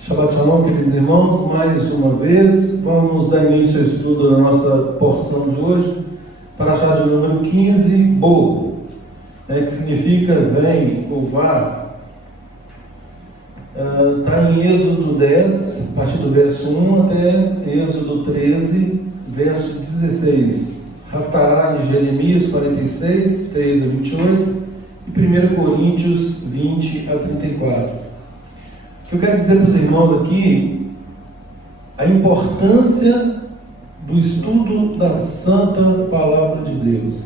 Shabbat Shalom, queridos irmãos, mais uma vez vamos dar início ao estudo da nossa porção de hoje, Parashá de número 15, Bo, que significa vem ou vá. Está em Êxodo 10, a partir do verso 1 até Êxodo 13, verso 16. Haftará em Jeremias 46, 3 a 28 e 1 Coríntios 20 a 34. O que eu quero dizer para os irmãos aqui, a importância do estudo da Santa Palavra de Deus.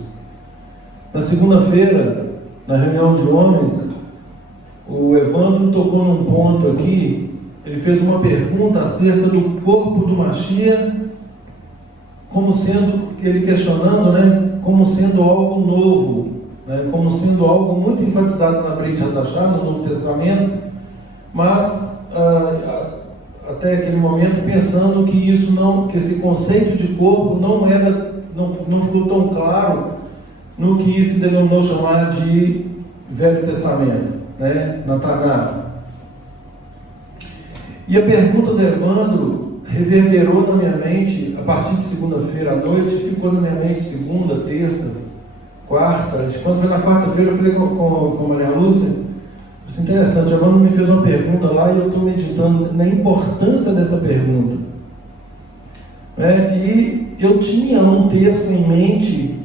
Na segunda-feira, na reunião de homens, o Evandro tocou num ponto aqui, ele fez uma pergunta acerca do corpo do Mashiach, como sendo, ele questionando, como sendo algo novo, como sendo algo muito enfatizado na Brit Hadashah, no Novo Testamento, mas até aquele momento pensando que isso não, que esse conceito de corpo não ficou tão claro no que se denominou chamar de Velho Testamento, na Taná. E a pergunta do Evandro reverberou na minha mente a partir de segunda-feira à noite, ficou na minha mente segunda, terça, quarta. Quando foi na quarta-feira eu falei com a Maria Lúcia. Isso é interessante, a Evandro me fez uma pergunta lá e eu estou meditando na importância dessa pergunta. E eu tinha um texto em mente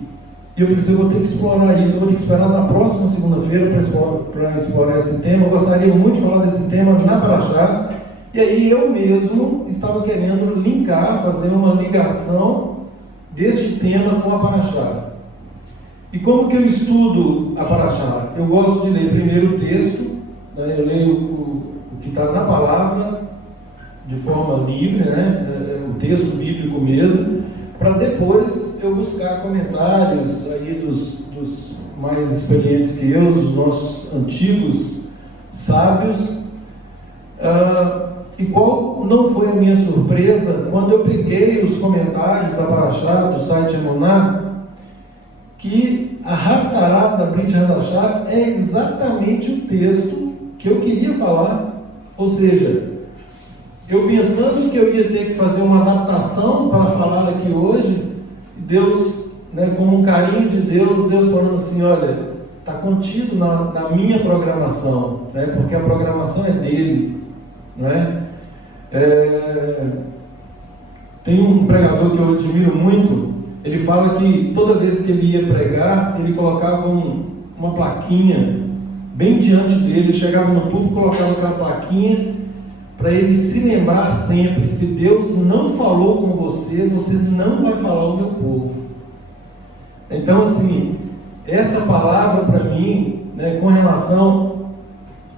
e eu falei assim, eu vou ter que explorar isso, eu vou ter que esperar na próxima segunda-feira para explorar esse tema. Eu gostaria muito de falar desse tema na Parashá, e aí eu mesmo estava querendo linkar, fazer uma ligação deste tema com a Parashá. E como que eu estudo a Parashá? Eu gosto de ler primeiro o texto, eu leio o que está na palavra, de forma livre, o texto bíblico mesmo, para depois eu buscar comentários aí dos mais experientes que eu, dos nossos antigos sábios. E qual não foi a minha surpresa quando eu peguei os comentários da Parashá, do site Emuná, que a Haftará da Brit Hadashah é exatamente o texto que eu queria falar. Ou seja, eu pensando que eu ia ter que fazer uma adaptação para falar aqui hoje, Deus, com um carinho de Deus falando assim, olha, está contido na minha programação, porque a programação é dele, Tem um pregador que eu admiro muito. Ele fala que toda vez que ele ia pregar, ele colocava uma plaquinha bem diante dele, ele chegava no púlpito, colocava aquela plaquinha para ele se lembrar sempre, se Deus não falou com você, você não vai falar ao meu povo. Então, assim, essa palavra para mim, com relação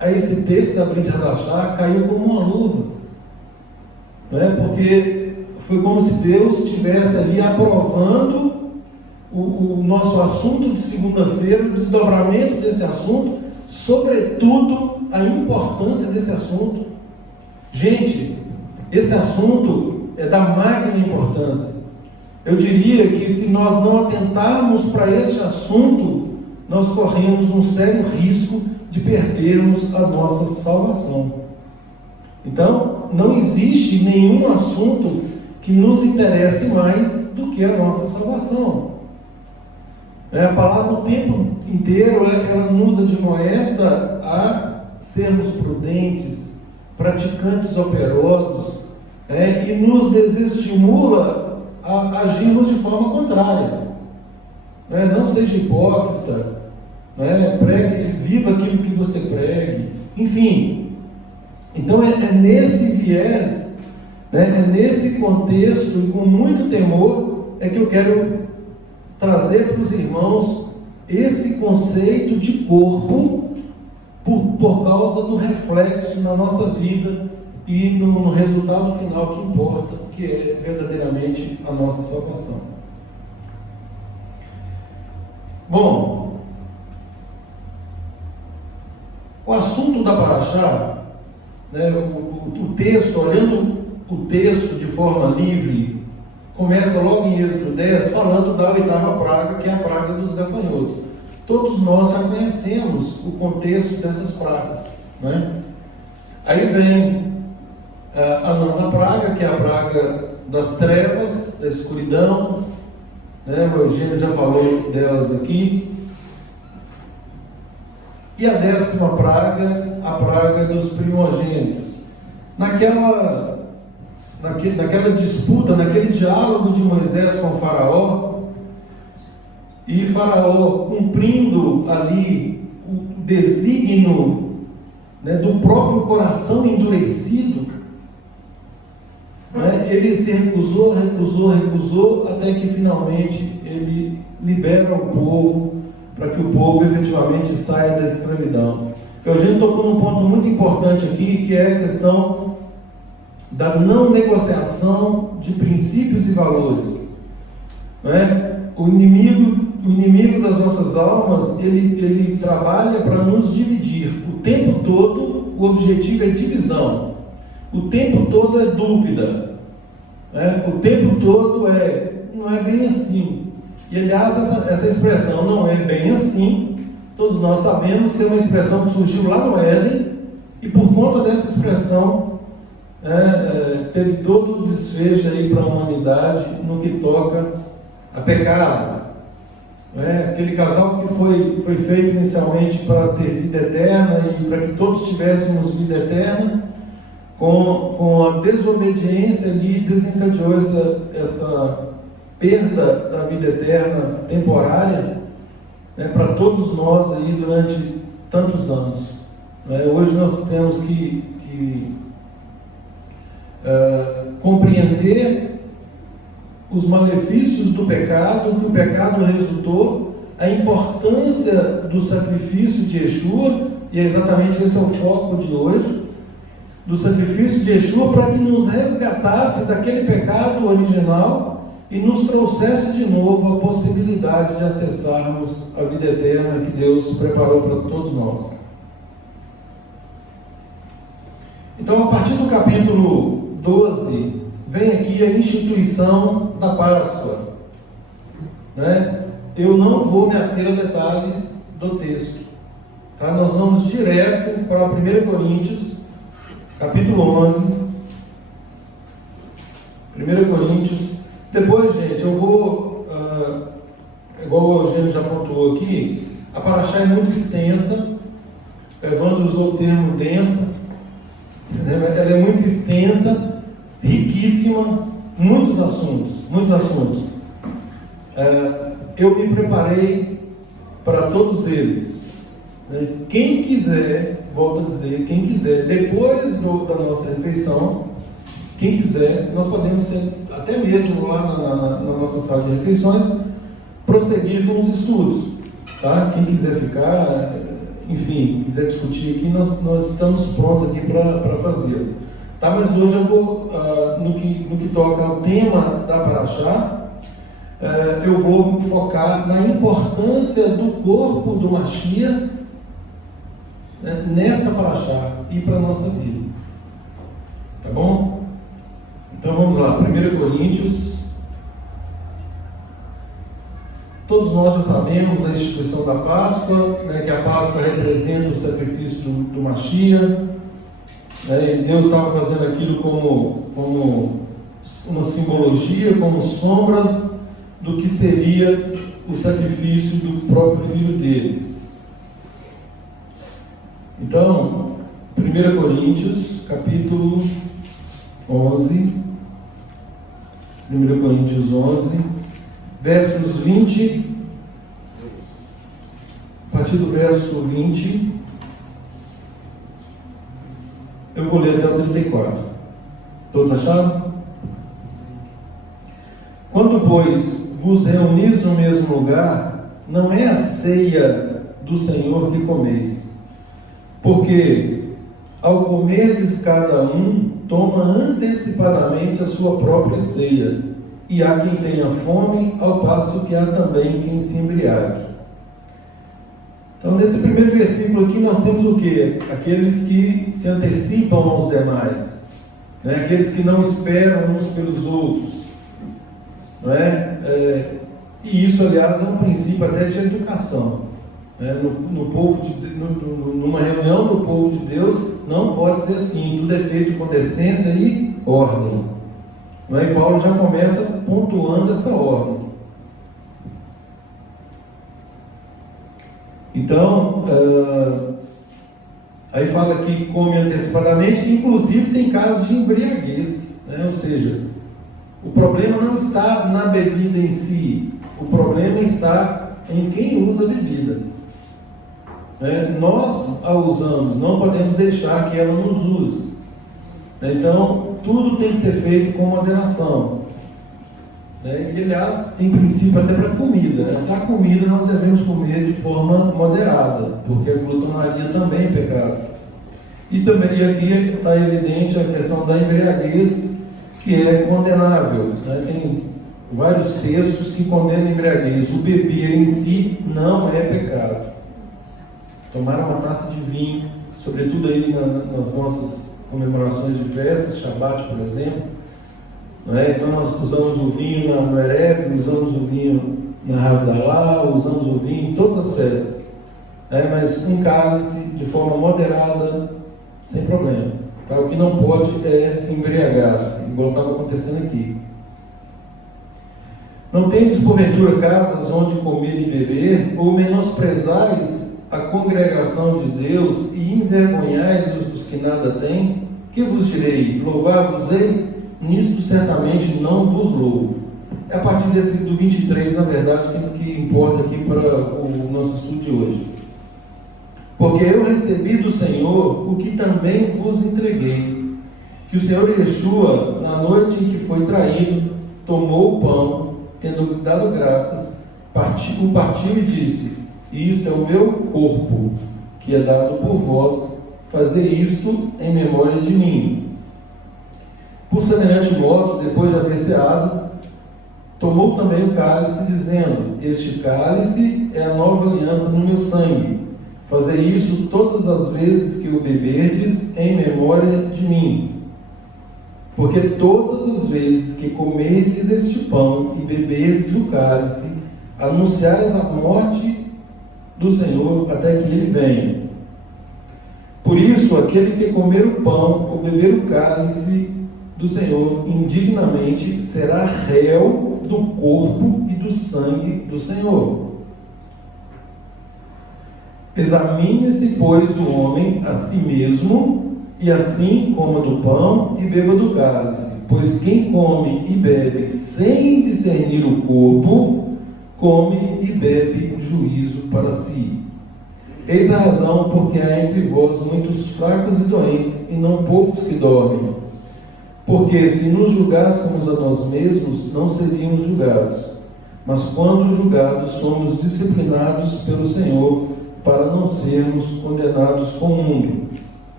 a esse texto da Brit Hadashah, caiu como uma luva, porque foi como se Deus estivesse ali aprovando o nosso assunto de segunda-feira, o desdobramento desse assunto, sobretudo a importância desse assunto. Gente, esse assunto é da magna importância. Eu diria que se nós não atentarmos para esse assunto, nós corremos um sério risco de perdermos a nossa salvação. Então, não existe nenhum assunto que nos interesse mais do que a nossa salvação. A palavra o tempo inteiro, ela nos admoesta a sermos prudentes, praticantes operosos, e nos desestimula a agirmos de forma contrária. Não seja hipócrita, pregue, viva aquilo que você pregue, enfim. Então é nesse viés, é nesse contexto e com muito temor que eu quero trazer para os irmãos esse conceito de corpo por causa do reflexo na nossa vida e no resultado final que importa, que é verdadeiramente a nossa salvação. Bom, o assunto da Parashá, o texto, olhando o texto de forma livre, começa logo em Êxodo 10, falando da oitava praga, que é a praga dos gafanhotos. Todos nós já conhecemos o contexto dessas pragas, Aí vem a nona praga, que é a praga das trevas, da escuridão, né? O Eugênio já falou delas aqui. E a 10ª praga, a praga dos primogênitos. Naquela disputa, naquele diálogo de Moisés com o Faraó, e Faraó cumprindo ali o desígnio, né, do próprio coração endurecido, né, ele se recusou, até que finalmente ele libera o povo, para que o povo efetivamente saia da escravidão. Eugênio tocou num ponto muito importante aqui, que é a questão da não negociação de princípios e valores. Né? O inimigo das nossas almas, ele trabalha para nos dividir. O tempo todo, o objetivo é divisão. O tempo todo é dúvida. Né? O tempo todo não é bem assim. E, aliás, essa expressão não é bem assim, todos nós sabemos que é uma expressão que surgiu lá no Éden, e por conta dessa expressão, teve todo o desfecho aí para a humanidade no que toca a pecado. Aquele casal que foi feito inicialmente para ter vida eterna e para que todos tivéssemos vida eterna, com a desobediência ali desencadeou essa perda da vida eterna temporária, né, para todos nós aí durante tantos anos. Hoje nós temos que compreender os malefícios do pecado, que o pecado resultou, a importância do sacrifício de Yeshua, e é exatamente esse é o foco de hoje, do sacrifício de Yeshua para que nos resgatasse daquele pecado original e nos trouxesse de novo a possibilidade de acessarmos a vida eterna que Deus preparou para todos nós. Então, a partir do capítulo 12, vem aqui a instituição da Páscoa. Eu não vou me ater a detalhes do texto. Tá? Nós vamos direto para 1 Coríntios, capítulo 11. 1 Coríntios. Depois, gente, eu vou, igual o Eugênio já pontuou aqui, a paraxá é muito extensa. Evandro usou o termo densa, né? Ela é muito extensa, riquíssima, muitos assuntos. Eu me preparei para todos eles. Quem quiser, volto a dizer, quem quiser, depois da nossa refeição, quem quiser, nós podemos, até mesmo lá na nossa sala de refeições, prosseguir com os estudos. Tá? Quem quiser ficar, enfim, quiser discutir aqui, nós estamos prontos aqui para fazê-lo. Tá? Mas hoje eu vou, no que toca ao tema da paraxá, eu vou focar na importância do corpo do Mashiach, né, nessa paraxá e para a nossa vida. Tá bom? Então vamos lá, 1 Coríntios. Todos nós já sabemos a instituição da Páscoa, né, que a Páscoa representa o sacrifício do Mashiach. E Deus estava fazendo aquilo como uma simbologia, como sombras do que seria o sacrifício do próprio Filho dele. Então, 1 Coríntios, capítulo 11, 1 Coríntios 11, versos 20, a partir do verso 20, eu vou ler até o 34. Todos acharam? Quando, pois, vos reunis no mesmo lugar, não é a ceia do Senhor que comeis, porque ao comerdes cada um, toma antecipadamente a sua própria ceia, e há quem tenha fome, ao passo que há também quem se embriague. Então, nesse primeiro versículo aqui, nós temos o quê? Aqueles que se antecipam aos demais, né? Aqueles que não esperam uns pelos outros, não é? E isso, aliás, é um princípio até de educação. Numa reunião do povo de Deus, não pode ser assim, tudo é feito com decência e ordem. Não é? E Paulo já começa pontuando essa ordem. Então, aí fala que come antecipadamente, inclusive tem casos de embriaguez, né? Ou seja, o problema não está na bebida em si, o problema está em quem usa a bebida. Nós a usamos, não podemos deixar que ela nos use. Então, tudo tem que ser feito com moderação. E, aliás, em princípio, até para a comida. Até a comida nós devemos comer de forma moderada, porque a glutonaria também é pecado. E também aqui está evidente a questão da embriaguez, que é condenável. Tem vários textos que condenam a embriaguez. O beber em si não é pecado. Tomar uma taça de vinho, sobretudo aí nas nossas comemorações de festas, Shabat, por exemplo. Então nós usamos o vinho no Erev, usamos o vinho na Havdalah, usamos o vinho em todas as festas. Mas um cálice de forma moderada, sem problema. O que não pode é embriagar-se, igual estava acontecendo aqui. Não tendes porventura casas onde comer e beber, ou menosprezais a congregação de Deus e envergonhais os que nada têm? Que vos direi? Louvar-vos-ei? Nisto certamente não vos louvo. É a partir do 23, na verdade, que importa aqui para o nosso estudo de hoje. Porque eu recebi do Senhor o que também vos entreguei, que o Senhor Yeshua, na noite em que foi traído, tomou o pão, tendo dado graças, o partiu e disse: isto é o meu corpo, que é dado por vós, fazer isto em memória de mim. Por semelhante modo, depois de haver ceado, tomou também o cálice, dizendo: este cálice é a nova aliança no meu sangue. Fazer isso todas as vezes que o beberdes em memória de mim. Porque todas as vezes que comerdes este pão e beberdes o cálice, anunciais a morte do Senhor até que ele venha. Por isso, aquele que comer o pão ou beber o cálice do Senhor indignamente será réu do corpo e do sangue do Senhor. Examine-se, pois, o homem a si mesmo, e assim coma do pão e beba do cálice. Pois quem come e bebe sem discernir o corpo, come e bebe juízo para si. Eis a razão porque há entre vós muitos fracos e doentes, e não poucos que dormem. Porque se nos julgássemos a nós mesmos, não seríamos julgados. Mas quando julgados, somos disciplinados pelo Senhor, para não sermos condenados com o mundo.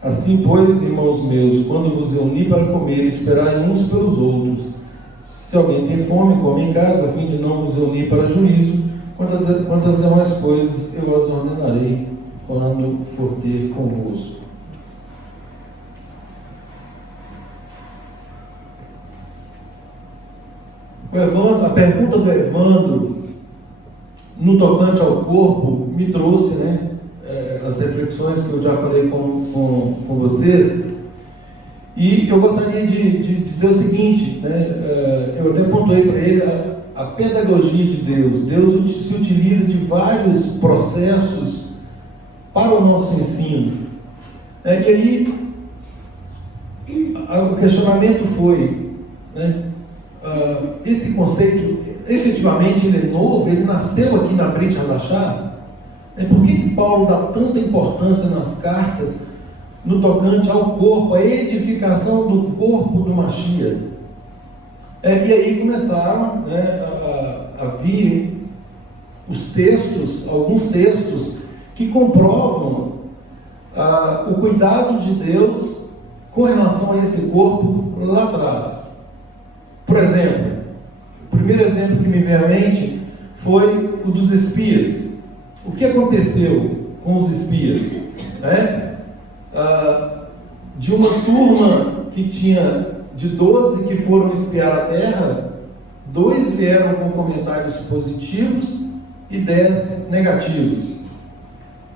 Assim, pois, irmãos meus, quando vos reuni para comer, esperai uns pelos outros. Se alguém tem fome, come em casa, a fim de não vos reunir para juízo. Quantas demais coisas eu as ordenarei quando for ter convosco. A pergunta do Evandro no tocante ao corpo me trouxe, as reflexões que eu já falei com vocês, e eu gostaria de dizer o seguinte, eu até pontuei para ele a pedagogia de Deus. Deus se utiliza de vários processos para o nosso ensino, e aí o questionamento foi, esse conceito, efetivamente, ele é novo, ele nasceu aqui na Brit Hadashah. Por que Paulo dá tanta importância nas cartas no tocante ao corpo, a edificação do corpo do Mashiach? E aí começaram a vir os textos, alguns textos, que comprovam o cuidado de Deus com relação a esse corpo lá atrás. Por exemplo, o primeiro exemplo que me veio à mente foi o dos espias. O que aconteceu com os espias? De uma turma que tinha de 12 que foram espiar a terra, 2 vieram com comentários positivos e 10 negativos.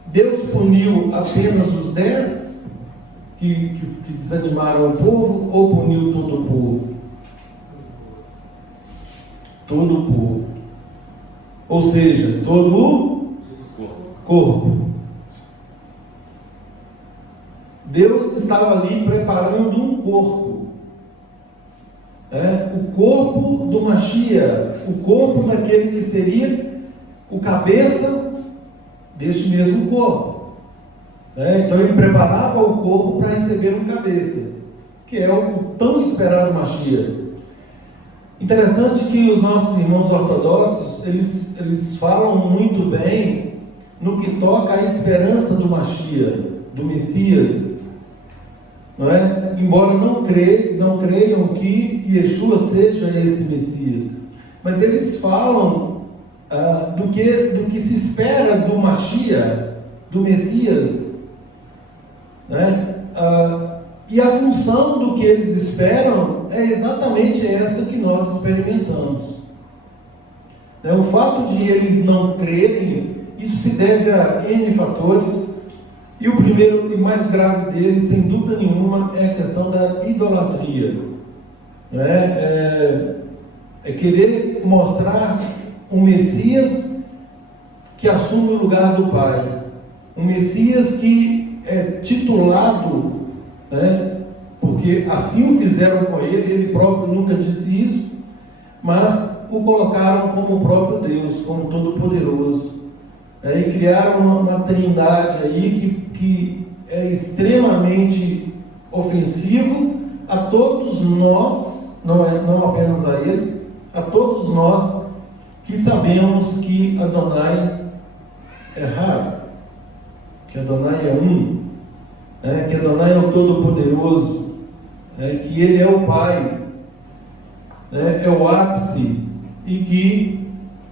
Deus puniu apenas os 10 que desanimaram o povo ou puniu todo o povo? Todo o povo. Ou seja, todo o corpo. Deus estava ali preparando um corpo. O corpo do Mashiach, o corpo daquele que seria o cabeça deste mesmo corpo. Então ele preparava o corpo para receber um cabeça, que é o tão esperado Mashiach. Interessante que os nossos irmãos ortodoxos, eles falam muito bem no que toca à esperança do Mashiach, do Messias. Não é? Embora não creiam que Yeshua seja esse Messias, mas eles falam do que se espera do Mashiach, do Messias, né? E a função do que eles esperam é exatamente esta que nós experimentamos. O fato de eles não crerem, isso se deve a N fatores. E o primeiro e mais grave deles, sem dúvida nenhuma, é a questão da idolatria. É querer mostrar um Messias que assume o lugar do Pai. Um Messias que é titulado, porque assim o fizeram com ele próprio nunca disse isso, mas o colocaram como o próprio Deus, como Todo-Poderoso. E criaram uma trindade aí que é extremamente ofensivo a todos nós, não apenas a eles, a todos nós que sabemos que Adonai é raro, que Adonai é um, que Adonai é o Todo-Poderoso, que Ele é o Pai, é o ápice, e que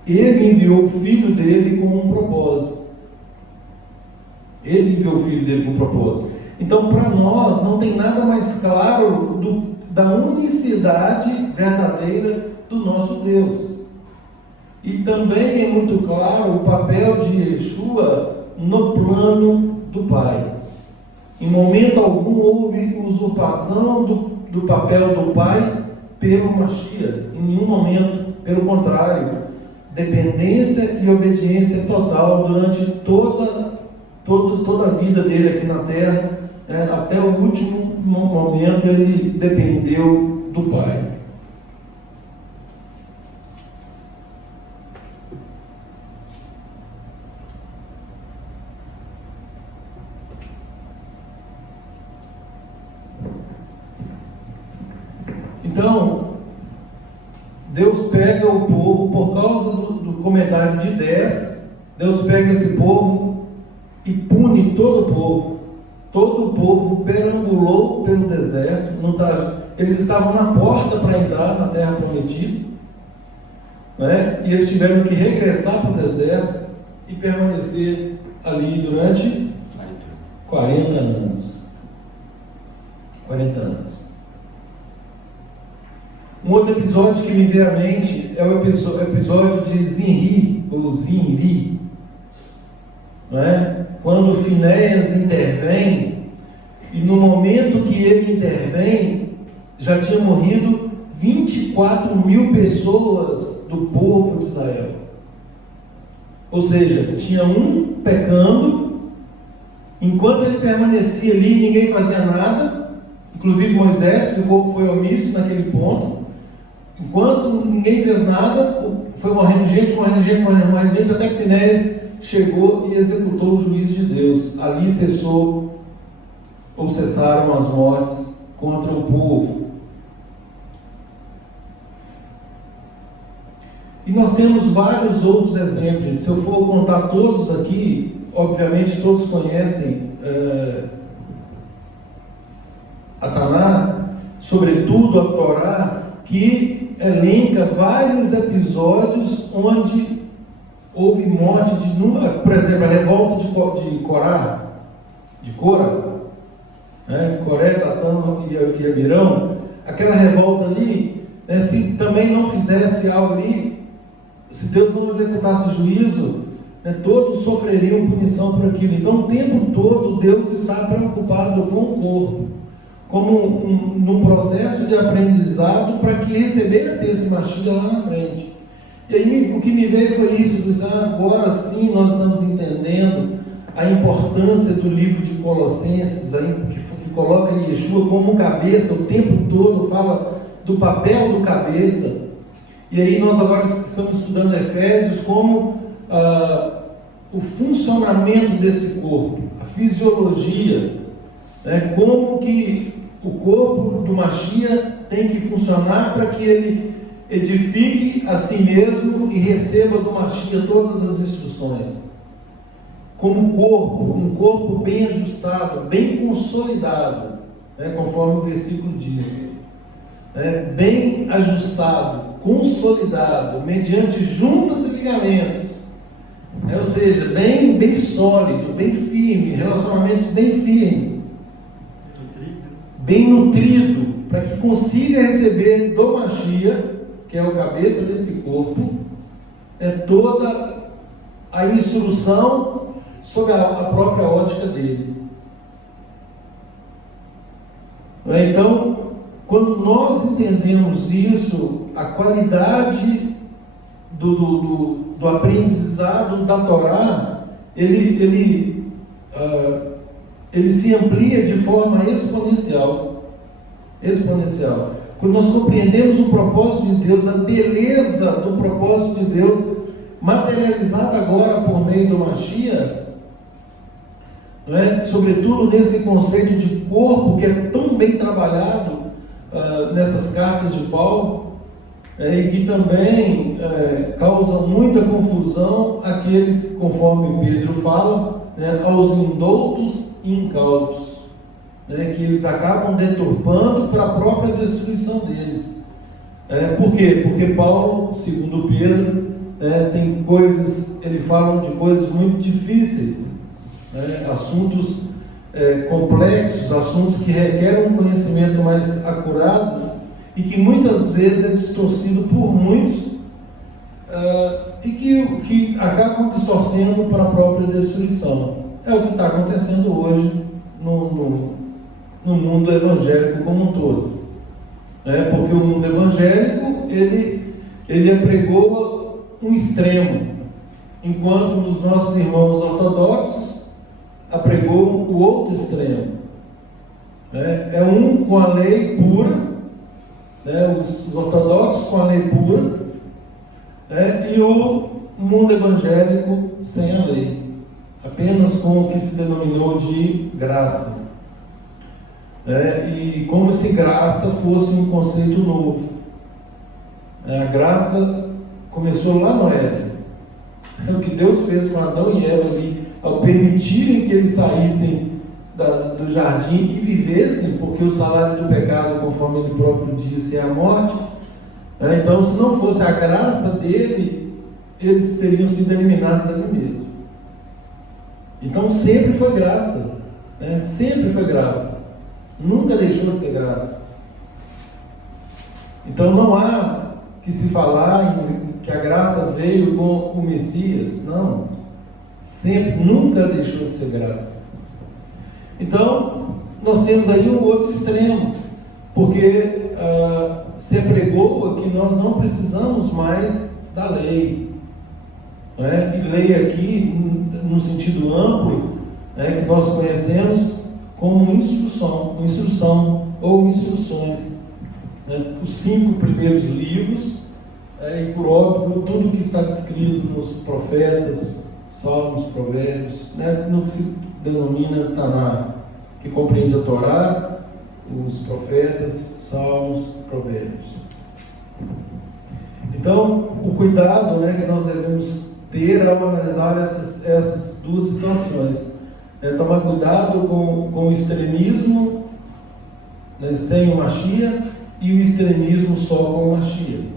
Ele enviou o Filho dele com um propósito. Ele enviou o Filho dele com um propósito. Então, para nós, não tem nada mais claro da unicidade verdadeira do nosso Deus. E também é muito claro o papel de Yeshua no plano do Pai. Em momento algum houve usurpação do papel do Pai pelo Mashiach. Em nenhum momento, pelo contrário. Dependência e obediência total durante toda a vida dele aqui na terra, até o último momento ele dependeu do Pai. Então, Deus pega o povo, por causa do comentário de 10, Deus pega esse povo e pune todo o povo. Todo o povo perambulou pelo deserto, eles estavam na porta para entrar na terra prometida, e eles tiveram que regressar para o deserto e permanecer ali durante 40 anos. 40 anos. Um outro episódio que me veio à mente é o episódio de Zinri, ou Zinri, quando Finéias intervém, e no momento que ele intervém, já tinha morrido 24 mil pessoas do povo de Israel. Ou seja, tinha um pecando, enquanto ele permanecia ali, ninguém fazia nada, inclusive Moisés foi omisso naquele ponto. Enquanto ninguém fez nada, foi morrendo gente, até que Finéias chegou e executou o juízo de Deus. Ali cessaram as mortes contra o povo. E nós temos vários outros exemplos. Se eu for contar todos aqui, obviamente todos conhecem a Taná, sobretudo a Torá, que elenca vários episódios onde houve morte de, por exemplo, a revolta de Corá, Coré, Datã e Abirão. Aquela revolta ali, se também não fizesse algo ali, se Deus não executasse o juízo, todos sofreriam punição por aquilo. Então, o tempo todo, Deus está preocupado com o corpo, como num processo de aprendizado para que recebesse esse Mashiach lá na frente. E aí, o que me veio foi isso, eu disse, agora sim nós estamos entendendo a importância do livro de Colossenses, aí, que coloca Yeshua como cabeça, o tempo todo fala do papel do cabeça. E aí nós agora estamos estudando Efésios como o funcionamento desse corpo, a fisiologia, como que o corpo do Mashiach tem que funcionar para que ele edifique a si mesmo e receba do Mashiach todas as instruções. Como corpo, um corpo bem ajustado, bem consolidado, conforme o versículo diz, bem ajustado, consolidado, mediante juntas e ligamentos, ou seja, bem sólido, bem firme, relacionamentos bem firmes, bem nutrido, para que consiga receber do Mashiach, que é o cabeça desse corpo, toda a instrução sobre a própria ótica dele. Então, quando nós entendemos isso, a qualidade do aprendizado da Torá, ele se amplia de forma exponencial. Quando nós compreendemos o propósito de Deus, a beleza do propósito de Deus, materializada agora por meio do Mashiach, sobretudo nesse conceito de corpo que é tão bem trabalhado nessas cartas de Paulo, e que também causa muita confusão àqueles, conforme Pedro fala, aos indoutos e incautos, que eles acabam deturpando para a própria destruição deles. Por quê? Porque Paulo, segundo Pedro, tem coisas, ele fala de coisas muito difíceis, assuntos complexos, assuntos que requerem um conhecimento mais acurado e que muitas vezes é distorcido por muitos e que acabam distorcendo para a própria destruição. É o que está acontecendo hoje no mundo evangélico como um todo, porque o mundo evangélico ele apregou um extremo, enquanto os nossos irmãos ortodoxos apregou o outro extremo. Um com a lei pura, os ortodoxos com a lei pura, e o mundo evangélico sem a lei, apenas com o que se denominou de graça. E como se graça fosse um conceito novo. A graça começou lá no Éden. É o que Deus fez com Adão e Eva ali, ao permitirem que eles saíssem do jardim e vivessem, porque o salário do pecado, conforme ele próprio disse, é a morte. Então, se não fosse a graça dele, eles teriam sido eliminados ali mesmo. Então, sempre foi graça, sempre foi graça, nunca deixou de ser graça. Então, não há que se falar que a graça veio com o Messias, não, sempre, nunca deixou de ser graça. Então, nós temos aí um outro extremo, porque se pregou que nós não precisamos mais da lei, e lei aqui, no sentido amplo, que nós conhecemos como instrução ou instruções, os 5 primeiros livros, e por óbvio, tudo que está descrito nos profetas, salmos, provérbios, no que se denomina Taná, que compreende a Torá, os profetas, salmos, provérbios. Então, o cuidado que nós devemos ter ao analisar essas duas situações, tomar cuidado com o extremismo sem o Mashiach e o extremismo só com o Mashiach.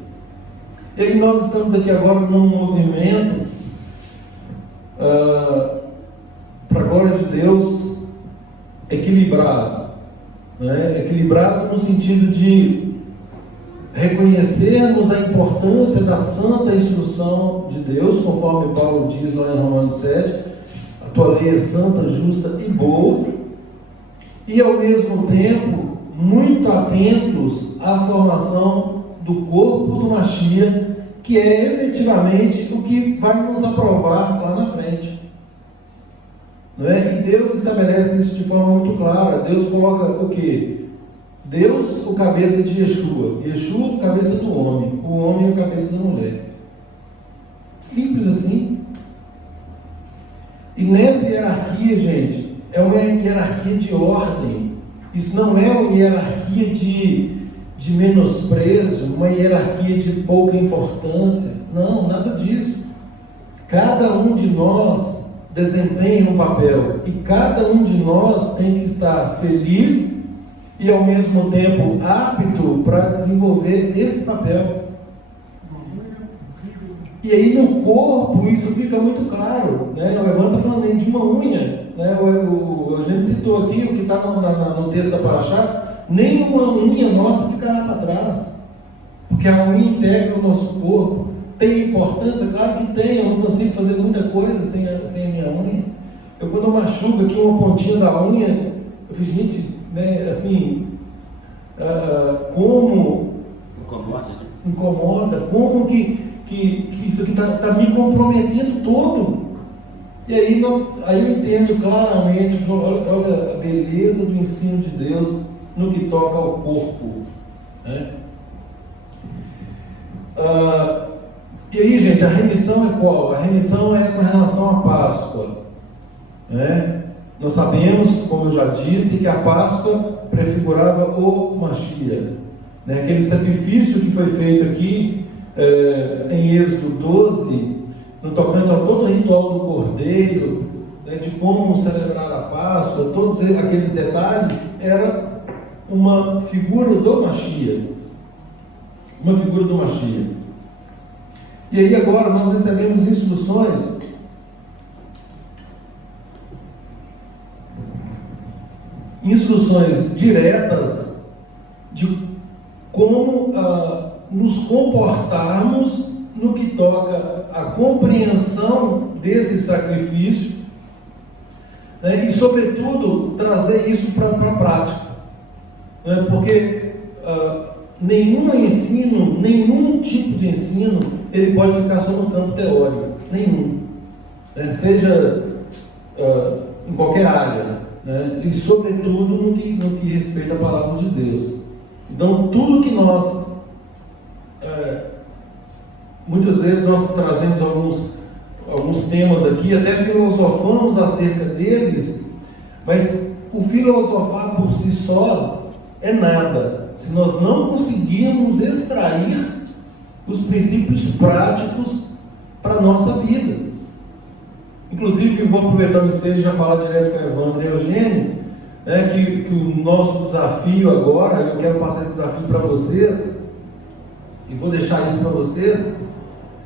E aí nós estamos aqui agora num movimento para a glória de Deus equilibrado, equilibrado no sentido de reconhecermos a importância da santa instrução de Deus, conforme Paulo diz lá em Romanos 7, a tua lei é santa, justa e boa, e ao mesmo tempo muito atentos à formação do corpo do Mashiach, que é efetivamente o que vai nos aprovar lá na frente. Não é? E Deus estabelece isso de forma muito clara. Deus coloca o quê? Deus, o cabeça de Yeshua. Yeshua, o cabeça do homem. O homem, o cabeça da mulher. Simples assim. E nessa hierarquia, gente, é uma hierarquia de ordem. Isso não é uma hierarquia de menosprezo, uma hierarquia de pouca importância. Não, nada disso. Cada um de nós desempenha um papel e cada um de nós tem que estar feliz e ao mesmo tempo apto para desenvolver esse papel. E aí no corpo isso fica muito claro, né? O Evan está falando aí de uma unha, né? A gente citou aqui o que está no texto da Parashá. Nenhuma unha nossa ficará para trás, porque a unha integra o nosso corpo. Tem importância? Claro que tem. Eu não consigo fazer muita coisa sem a minha unha. Quando eu machuco aqui uma pontinha da unha, eu fiz, gente, né, assim, como incomoda, como que isso aqui está me comprometendo todo. E aí eu entendo claramente, olha a beleza do ensino de Deus no que toca ao corpo, né? E aí, gente, a remissão é qual? A remissão é com relação à Páscoa, né? Nós sabemos, como eu já disse, que a Páscoa prefigurava o Mashiach, né? Aquele sacrifício que foi feito aqui em Êxodo 12, no tocante a todo o ritual do Cordeiro, né, de como celebrar a Páscoa, todos aqueles detalhes, era uma figura do Mashiach. Uma figura do Mashiach. E aí agora nós recebemos instruções diretas de como nos comportarmos no que toca à compreensão desse sacrifício, né, e sobretudo trazer isso para a prática, né, porque nenhum tipo de ensino ele pode ficar só no campo teórico, nenhum, né, seja em qualquer área, né, e sobretudo no que respeita a palavra de Deus. Então tudo que nós muitas vezes nós trazemos alguns temas aqui, até filosofamos acerca deles, mas o filosofar por si só é nada, se nós não conseguirmos extrair os princípios práticos para a nossa vida. Inclusive, vou aproveitar o ensejo e já falar direto com o Evandro e Eugênio, né, que o nosso desafio agora, eu quero passar esse desafio para vocês, e vou deixar isso para vocês,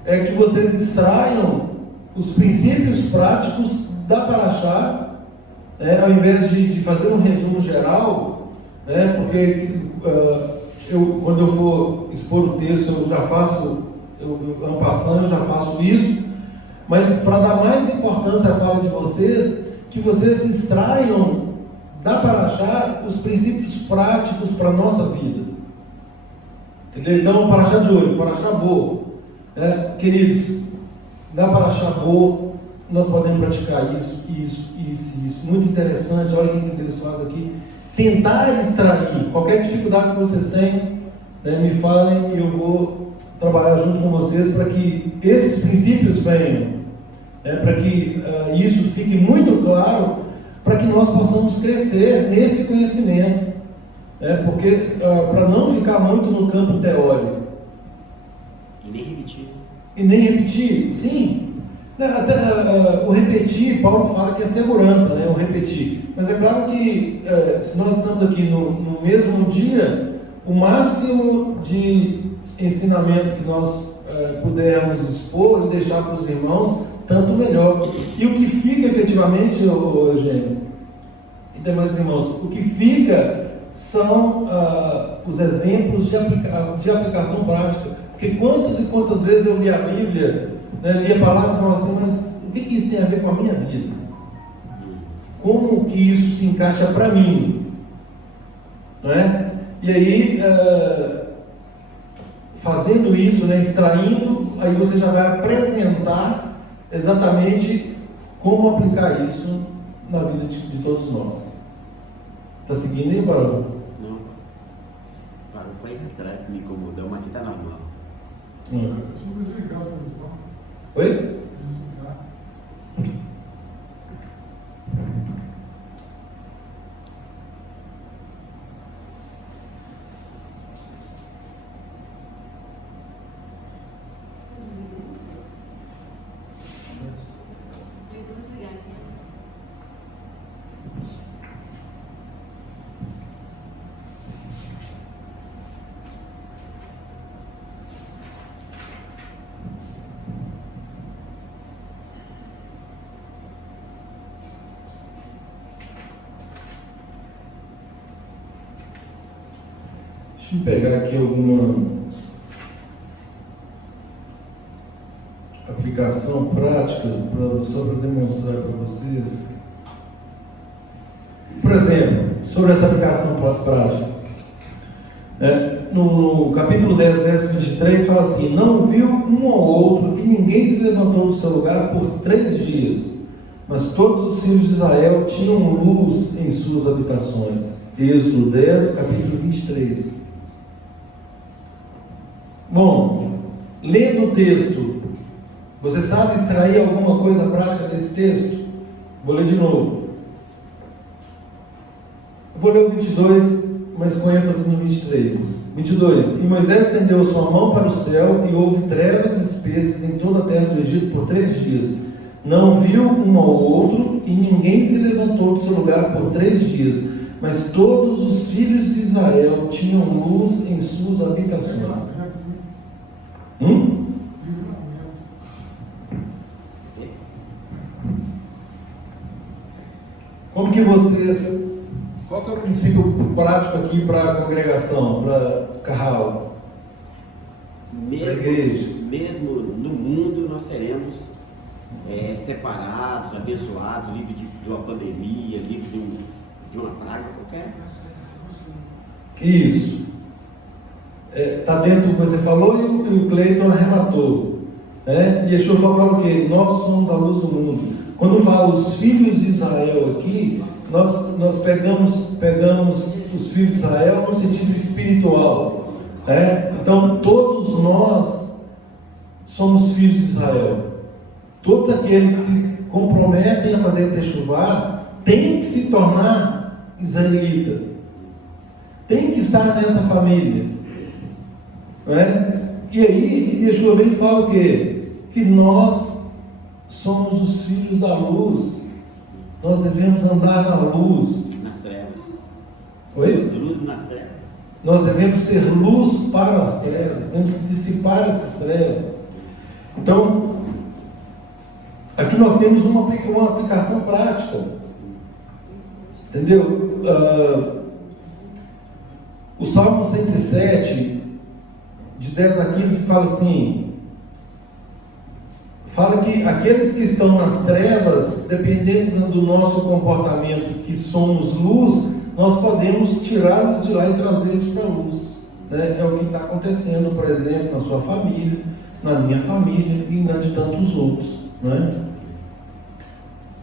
é que vocês extraiam os princípios práticos da Parashá, ao invés de fazer um resumo geral, né, porque quando eu for expor o texto, eu já faço, ano passando, eu já faço isso, mas para dar mais importância à fala de vocês, que vocês extraiam da Parashá os princípios práticos para a nossa vida. Entendeu? Então, o Parashá de hoje, o Parashá Bo, queridos, da Parashá Bo, nós podemos praticar isso. Muito interessante, olha o que Deus faz aqui. Tentar extrair qualquer dificuldade que vocês tenham, né, me falem e eu vou trabalhar junto com vocês para que esses princípios venham, para que isso fique muito claro, para que nós possamos crescer nesse conhecimento, porque para não ficar muito no campo teórico. E nem repetir, sim. Até o repetir, Paulo fala que é segurança, né? O repetir. Mas é claro que se nós estamos aqui no mesmo dia, o máximo de ensinamento que nós pudermos expor e deixar para os irmãos, tanto melhor. E o que fica efetivamente, Eugênio, e demais irmãos, o que fica são os exemplos de aplicação prática. Porque quantas e quantas vezes eu li a Bíblia, né, li a palavra e falava assim, mas o que isso tem a ver com a minha vida? Como que isso se encaixa para mim? Não é? E aí, fazendo isso, né, extraindo, aí você já vai apresentar exatamente como aplicar isso na vida de todos nós. Está seguindo aí, Barão? Não. Parou para ir atrás que me incomodou, mas aqui está normal. Oi? Deixa eu pegar aqui alguma aplicação prática só para demonstrar para vocês. Por exemplo, sobre essa aplicação prática, no capítulo 10, verso 23, fala assim: não viu um ou outro, e ninguém se levantou do seu lugar por 3 dias, mas todos os filhos de Israel tinham luz em suas habitações. Êxodo 10, capítulo 23. Bom, lendo o texto, você sabe extrair alguma coisa prática desse texto? Vou ler de novo. Vou ler o 22, mas com ênfase no 23. 22. E Moisés estendeu sua mão para o céu, e houve trevas espessas em toda a terra do Egito por 3 dias. Não viu um ao outro, e ninguém se levantou do seu lugar por 3 dias. Mas todos os filhos de Israel tinham luz em suas habitações. Como que vocês... Qual que é o princípio prático aqui para a congregação, para Carral? Para a igreja? Mesmo no mundo nós seremos separados, abençoados, livres de uma pandemia, livres de uma praga qualquer. Isso. Está dentro do que você falou, e o Cleiton arrematou. E Yeshua fala o quê? Nós somos a luz do mundo. Quando fala os filhos de Israel aqui, nós pegamos os filhos de Israel no sentido espiritual. Então, todos nós somos filhos de Israel. Todos aqueles que se comprometem a fazer techuvá têm que se tornar israelita. Tem que estar nessa família. E aí, Yeshua vem e fala o quê? Que nós somos os filhos da luz. Nós devemos andar na luz. Nas trevas. Oi? Luz nas trevas. Nós devemos ser luz para as trevas. Temos que dissipar essas trevas. Então, aqui nós temos uma aplicação prática. Entendeu? O Salmo 107, de 10 a 15, fala assim... Fala que aqueles que estão nas trevas, dependendo do nosso comportamento, que somos luz, nós podemos tirá-los de lá e trazê-los para a luz. É o que está acontecendo, por exemplo, na sua família, na minha família e na de tantos outros.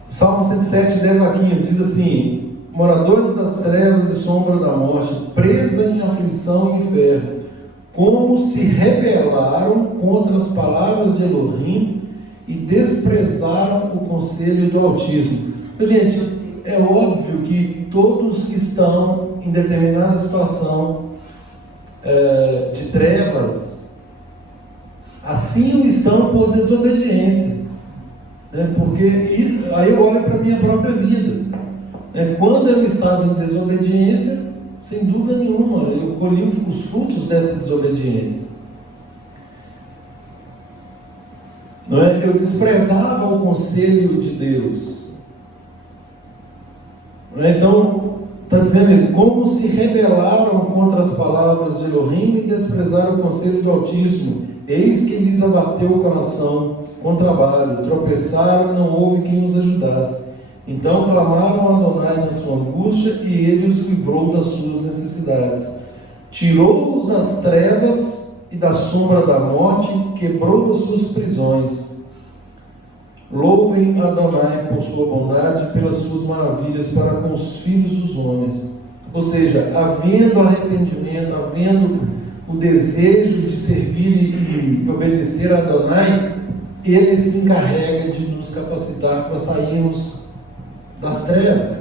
Salmo 107, 10 a 15, diz assim: moradores das trevas e sombra da morte, presa em aflição e inferno, como se rebelaram contra as palavras de Elohim e desprezaram o conselho do Altíssimo. Gente, é óbvio que todos que estão em determinada situação de trevas, assim o estão por desobediência. Porque aí eu olho para a minha própria vida. Quando eu estava em desobediência, sem dúvida nenhuma, eu colhi os frutos dessa desobediência. Eu desprezava o conselho de Deus. Então, está dizendo, como se rebelaram contra as palavras de Elohim e desprezaram o conselho do Altíssimo, eis que lhes abateu o coração com trabalho, tropeçaram e não houve quem os ajudasse. Então clamaram a Adonai na sua angústia e ele os livrou das suas necessidades. Tirou-os das trevas e da sombra da morte, quebrou as suas prisões. Louvem Adonai por sua bondade e pelas suas maravilhas para com os filhos dos homens. Ou seja, havendo arrependimento, havendo o desejo de servir e obedecer a Adonai, ele se encarrega de nos capacitar para sairmos das trevas.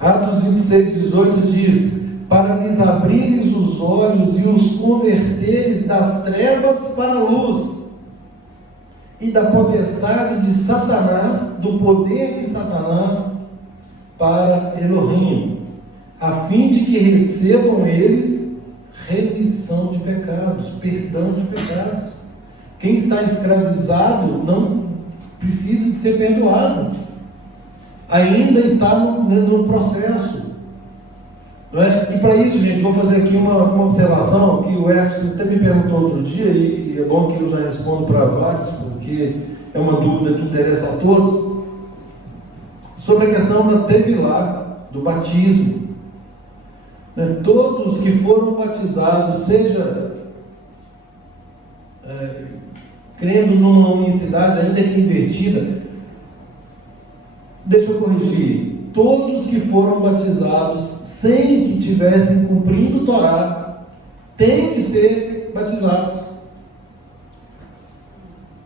Atos 26, 18 diz: para lhes abrires os olhos e os converteres das trevas para a luz, e da potestade de Satanás, do poder de Satanás, para Elohim, a fim de que recebam eles remissão de pecados, perdão de pecados. Quem está escravizado não precisa de ser perdoado, ainda está no processo. Não é? E para isso, gente, vou fazer aqui uma observação que o Hermes até me perguntou outro dia, e é bom que eu já respondo para vários, porque é uma dúvida que interessa a todos, sobre a questão da tevilá, do batismo. Né? Todos que foram batizados, seja crendo numa unicidade, ainda que invertida, deixa eu corrigir, todos que foram batizados sem que tivessem cumprindo o Torá, têm que ser batizados.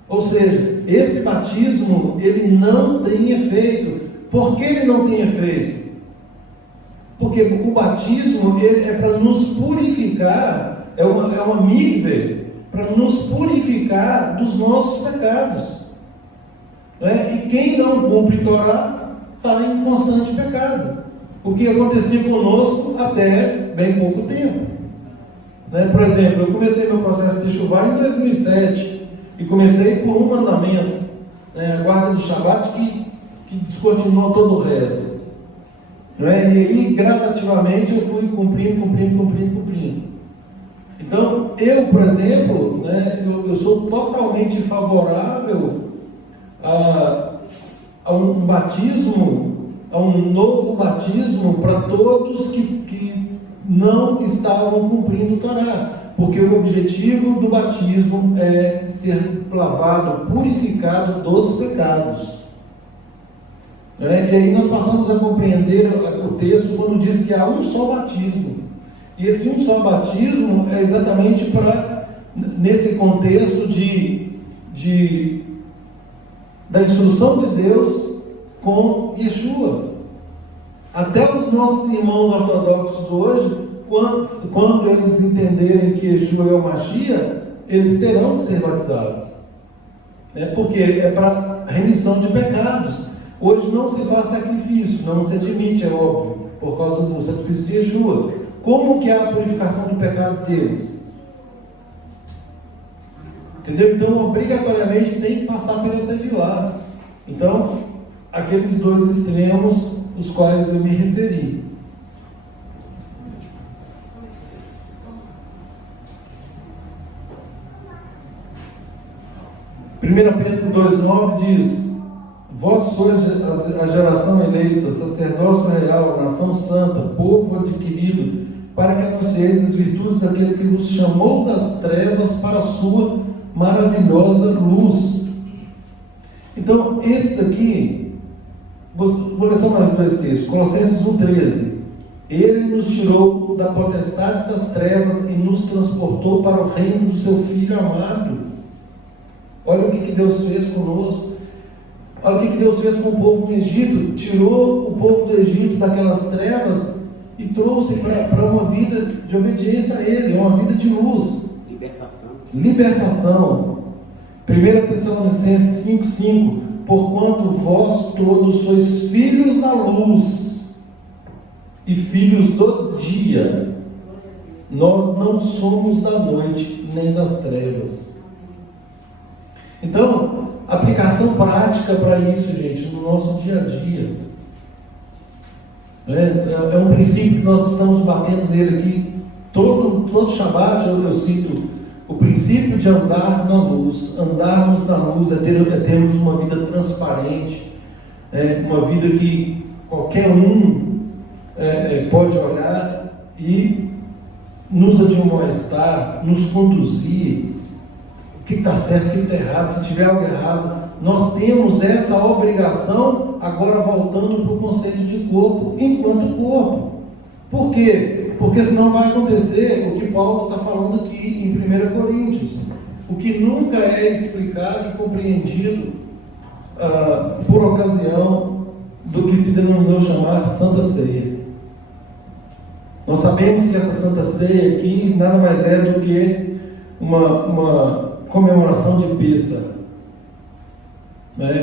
Ou seja, esse batismo, ele não tem efeito. Por que ele não tem efeito? Porque o batismo, ele é para nos purificar, é uma mikve, para nos purificar dos nossos pecados. E quem não cumpre Torá está em constante pecado. O que acontecia conosco até bem pouco tempo. Por exemplo, eu comecei meu processo de chuvá em 2007 e comecei por um mandamento, a guarda do Shabat, que descortinou todo o resto. E aí, gradativamente, eu fui cumprindo. Então, eu, por exemplo, eu sou totalmente favorável a um batismo, a um novo batismo para todos que não estavam cumprindo o Torá, porque o objetivo do batismo é ser lavado, purificado dos pecados. E aí nós passamos a compreender o texto quando diz que há um só batismo, e esse um só batismo é exatamente para, nesse contexto da instrução de Deus com Yeshua. Até os nossos irmãos ortodoxos hoje, quando eles entenderem que Yeshua é o Mashiach, eles terão que ser batizados. Porque é para remissão de pecados. Hoje não se faz sacrifício, não se admite, é óbvio, por causa do sacrifício de Yeshua. Como que é a purificação do pecado deles? Entendeu? Então, obrigatoriamente tem que passar pela tevilá. Então, aqueles dois extremos os quais eu me referi. Primeira Pedro 2,9 diz: vós sois a geração eleita, sacerdócio real, nação santa, povo adquirido, para que anuncieis as virtudes daquele que vos chamou das trevas para a sua maravilhosa luz. Então, esse daqui, vou ler só mais dois textos. Colossenses 1,13. Ele nos tirou da potestade das trevas e nos transportou para o reino do seu Filho amado. Olha o que Deus fez conosco. Olha o que Deus fez com o povo do Egito. Tirou o povo do Egito daquelas trevas e trouxe para uma vida de obediência a Ele, uma vida de luz. Libertação. 1 Tessalonicenses 5,5. Porquanto vós todos sois filhos da luz e filhos do dia, nós não somos da noite nem das trevas. Então, aplicação prática para isso, gente, no nosso dia a dia. É um princípio que nós estamos batendo nele aqui. Todo Shabat eu cito o princípio de andar na luz. Andarmos na luz é termos uma vida transparente, uma vida que qualquer um pode olhar e nos admoestar, nos conduzir. O que está certo, o que está errado, se tiver algo errado. Nós temos essa obrigação, agora voltando para o conceito de corpo, enquanto corpo. Por quê? Porque senão vai acontecer o que Paulo está falando aqui em 1 Coríntios, o que nunca é explicado e compreendido por ocasião do que se denominou chamar de Santa Ceia. Nós sabemos que essa Santa Ceia aqui nada mais é do que uma comemoração de Pêssar.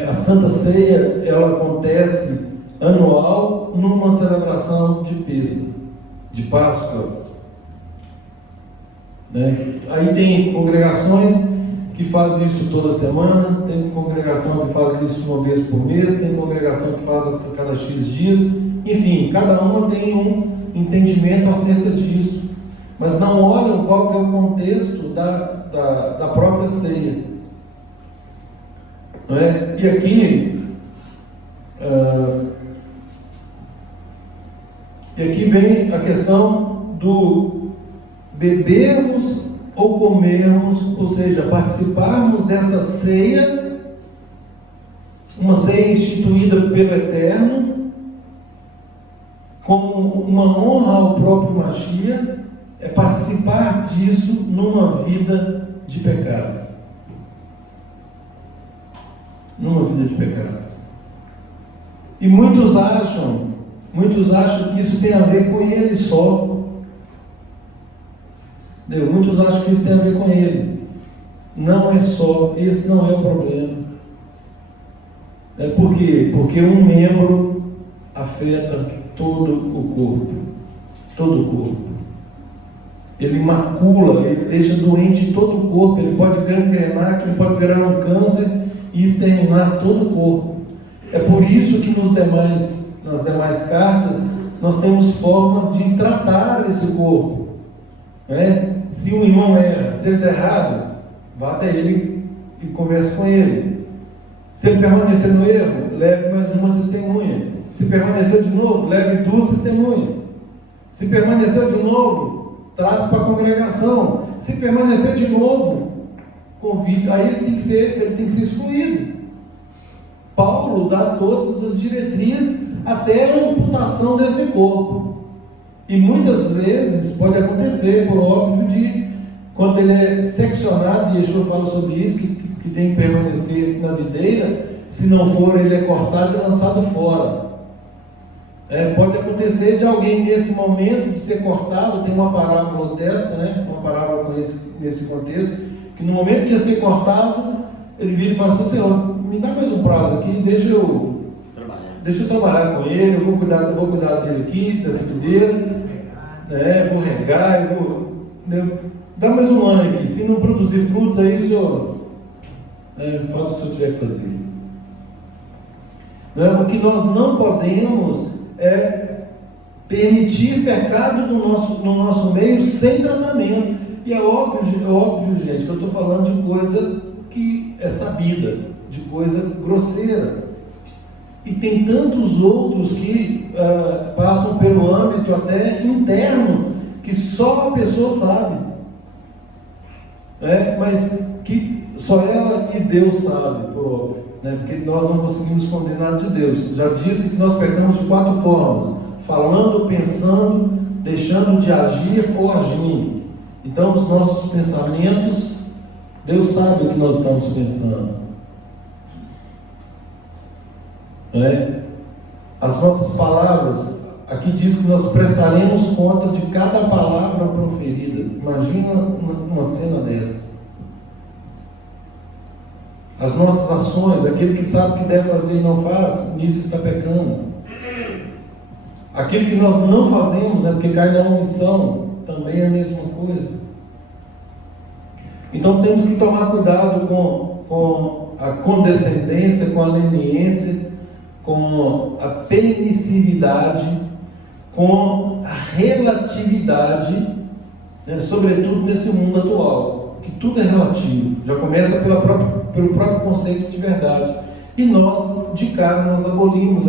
A Santa Ceia, ela acontece anual numa celebração de Pêssar, de Páscoa. Aí tem congregações que fazem isso toda semana, tem congregação que faz isso uma vez por mês, tem congregação que faz a cada X dias, enfim, cada uma tem um entendimento acerca disso, mas não olham qual que é o contexto da própria ceia. E aqui vem a questão do bebermos ou comermos, ou seja, participarmos dessa ceia, uma ceia instituída pelo Eterno, como uma honra ao próprio Mashiach, é participar disso numa vida de pecado. Numa vida de pecado. E muitos acham que isso tem a ver com ele só. Muitos acham que isso tem a ver com ele. Não é só, esse não é o problema. Por quê? Porque um membro afeta todo o corpo. Todo o corpo. Ele macula, ele deixa doente todo o corpo, ele pode gangrenar, ele pode virar um câncer e exterminar todo o corpo. É por isso que nas demais cartas nós temos formas de tratar esse corpo. Se um irmão erra, se ele está errado, vá até ele e converse com ele. Se ele permanecer no erro, leve mais uma testemunha. Se permaneceu de novo, leve 2 testemunhas. Se permaneceu de novo, traz para a congregação. Se permanecer de novo, convida. Aí ele tem que ser excluído. Paulo dá todas as diretrizes até a amputação desse corpo. E muitas vezes pode acontecer, por óbvio, quando ele é seccionado, e Yeshua fala sobre isso, que tem que permanecer na videira, se não for, ele é cortado e lançado fora. Pode acontecer de alguém nesse momento de ser cortado, tem uma parábola dessa, uma parábola nesse contexto, que no momento que ia ser cortado, ele vira e fala assim: Senhor, me dá mais um prazo aqui, deixa eu trabalhar com ele, eu vou cuidar dele aqui, dessa videira, vou regar, dá mais um ano aqui, se não produzir frutos aí, Senhor, faça o que o Senhor tiver que fazer. O que nós não podemos é permitir pecado no nosso meio sem tratamento. E é óbvio, gente, que eu estou falando de coisa que é sabida, de coisa grosseira. E tem tantos outros que passam pelo âmbito até interno, que só a pessoa sabe. Mas que só ela e Deus sabem, por óbvio. Porque nós não conseguimos condenar de Deus. Já disse que nós pecamos de 4 formas: falando, pensando, deixando de agir ou agindo. Então, os nossos pensamentos, Deus sabe o que nós estamos pensando. As nossas palavras, aqui diz que nós prestaremos conta de cada palavra proferida. Imagina uma cena dessa. As nossas ações, aquele que sabe o que deve fazer e não faz, nisso está pecando. Aquilo que nós não fazemos, porque cai na omissão, também é a mesma coisa. Então temos que tomar cuidado com a condescendência, com a leniência, com a permissividade, com a relatividade, né, sobretudo nesse mundo atual, que tudo é relativo, já começa pelo próprio conceito de verdade. E nós, de cara, nós abolimos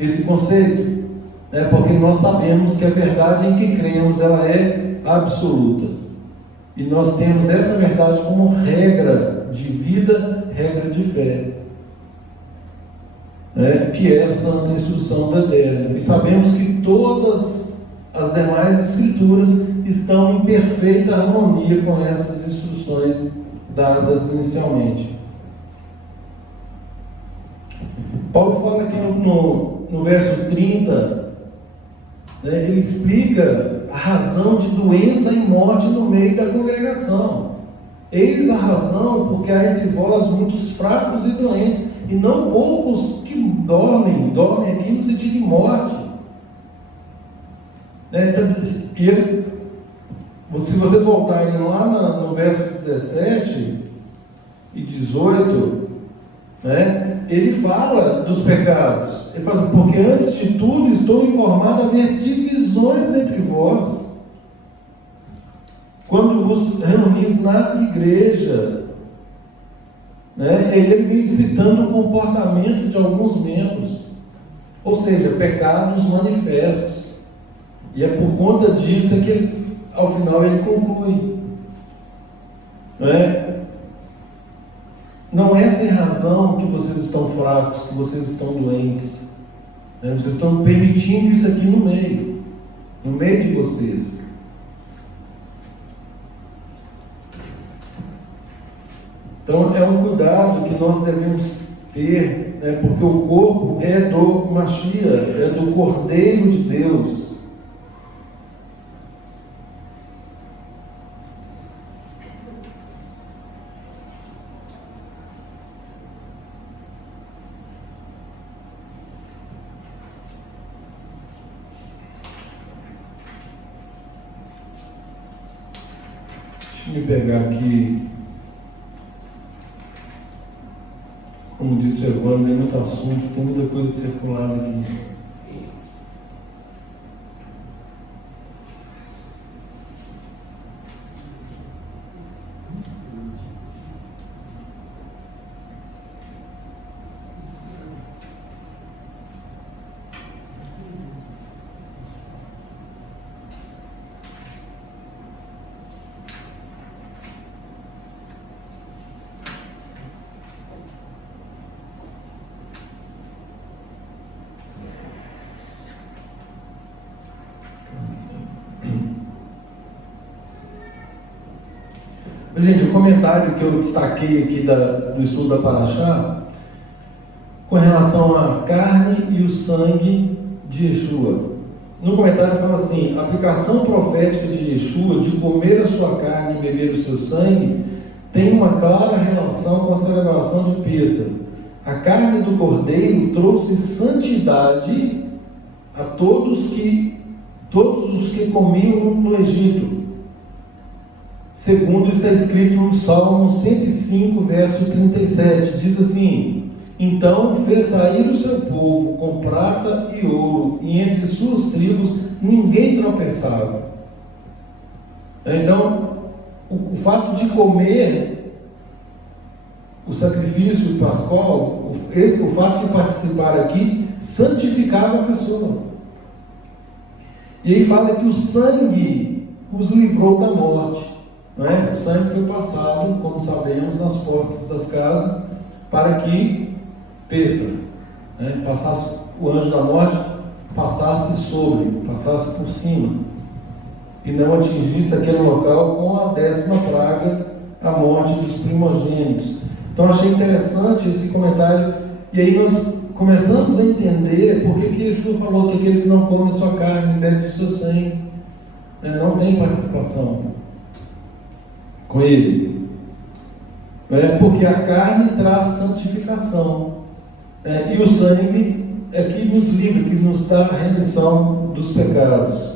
esse conceito, né, porque nós sabemos que a verdade em que cremos, ela é absoluta. E nós temos essa verdade como regra de vida, regra de fé, né, que é a santa instrução do Eterno. E sabemos que todas as demais escrituras estão em perfeita harmonia com essas instruções dadas inicialmente. Paulo fala aqui no verso 30, né, ele explica a razão de doença e morte no meio da congregação. Eis a razão porque há entre vós muitos fracos e doentes, e não poucos que dormem aqui no sentido de morte. Então, se vocês voltarem lá no verso 17 e 18, né, ele fala dos pecados. Ele fala, porque antes de tudo estou informado a haver divisões entre vós, quando vos reunis na igreja, né? E aí ele vem citando o comportamento de alguns membros, ou seja, pecados manifestos. E é por conta disso que ele, ao final ele conclui, né? Não é sem razão que vocês estão fracos, que vocês estão doentes, né? Vocês estão permitindo isso aqui no meio de vocês. Então é um cuidado que nós devemos ter, né? Porque o corpo é do Mashiach, é do Cordeiro de Deus. Deixa eu pegar aqui, como disse o Evandro, tem muito assunto, tem muita coisa circulada aqui. Gente, o comentário que eu destaquei aqui do estudo da Paraxá, com relação à carne e o sangue de Yeshua. No comentário fala assim: a aplicação profética de Yeshua de comer a sua carne e beber o seu sangue tem uma clara relação com a celebração de Pêssego. A carne do cordeiro trouxe santidade a todos os que comiam no Egito, segundo está escrito no Salmo 105, verso 37, diz assim: então fez sair o seu povo com prata e ouro, e entre suas tribos ninguém tropeçava. Então, o fato de comer o sacrifício pascual, o fato de participar aqui, santificava a pessoa. E aí fala que o sangue os livrou da morte. Não é? O sangue foi passado, como sabemos, nas portas das casas, para que Pêssego, né, passasse, o anjo da morte passasse passasse por cima, e não atingisse aquele local com a 10ª praga, a morte dos primogênitos. Então achei interessante esse comentário, e aí nós começamos a entender por que Jesus falou que aquele que não come a sua carne, bebe o seu sangue, né, não tem participação com ele, porque a carne traz santificação, e o sangue é que nos livra, que nos dá a remissão dos pecados.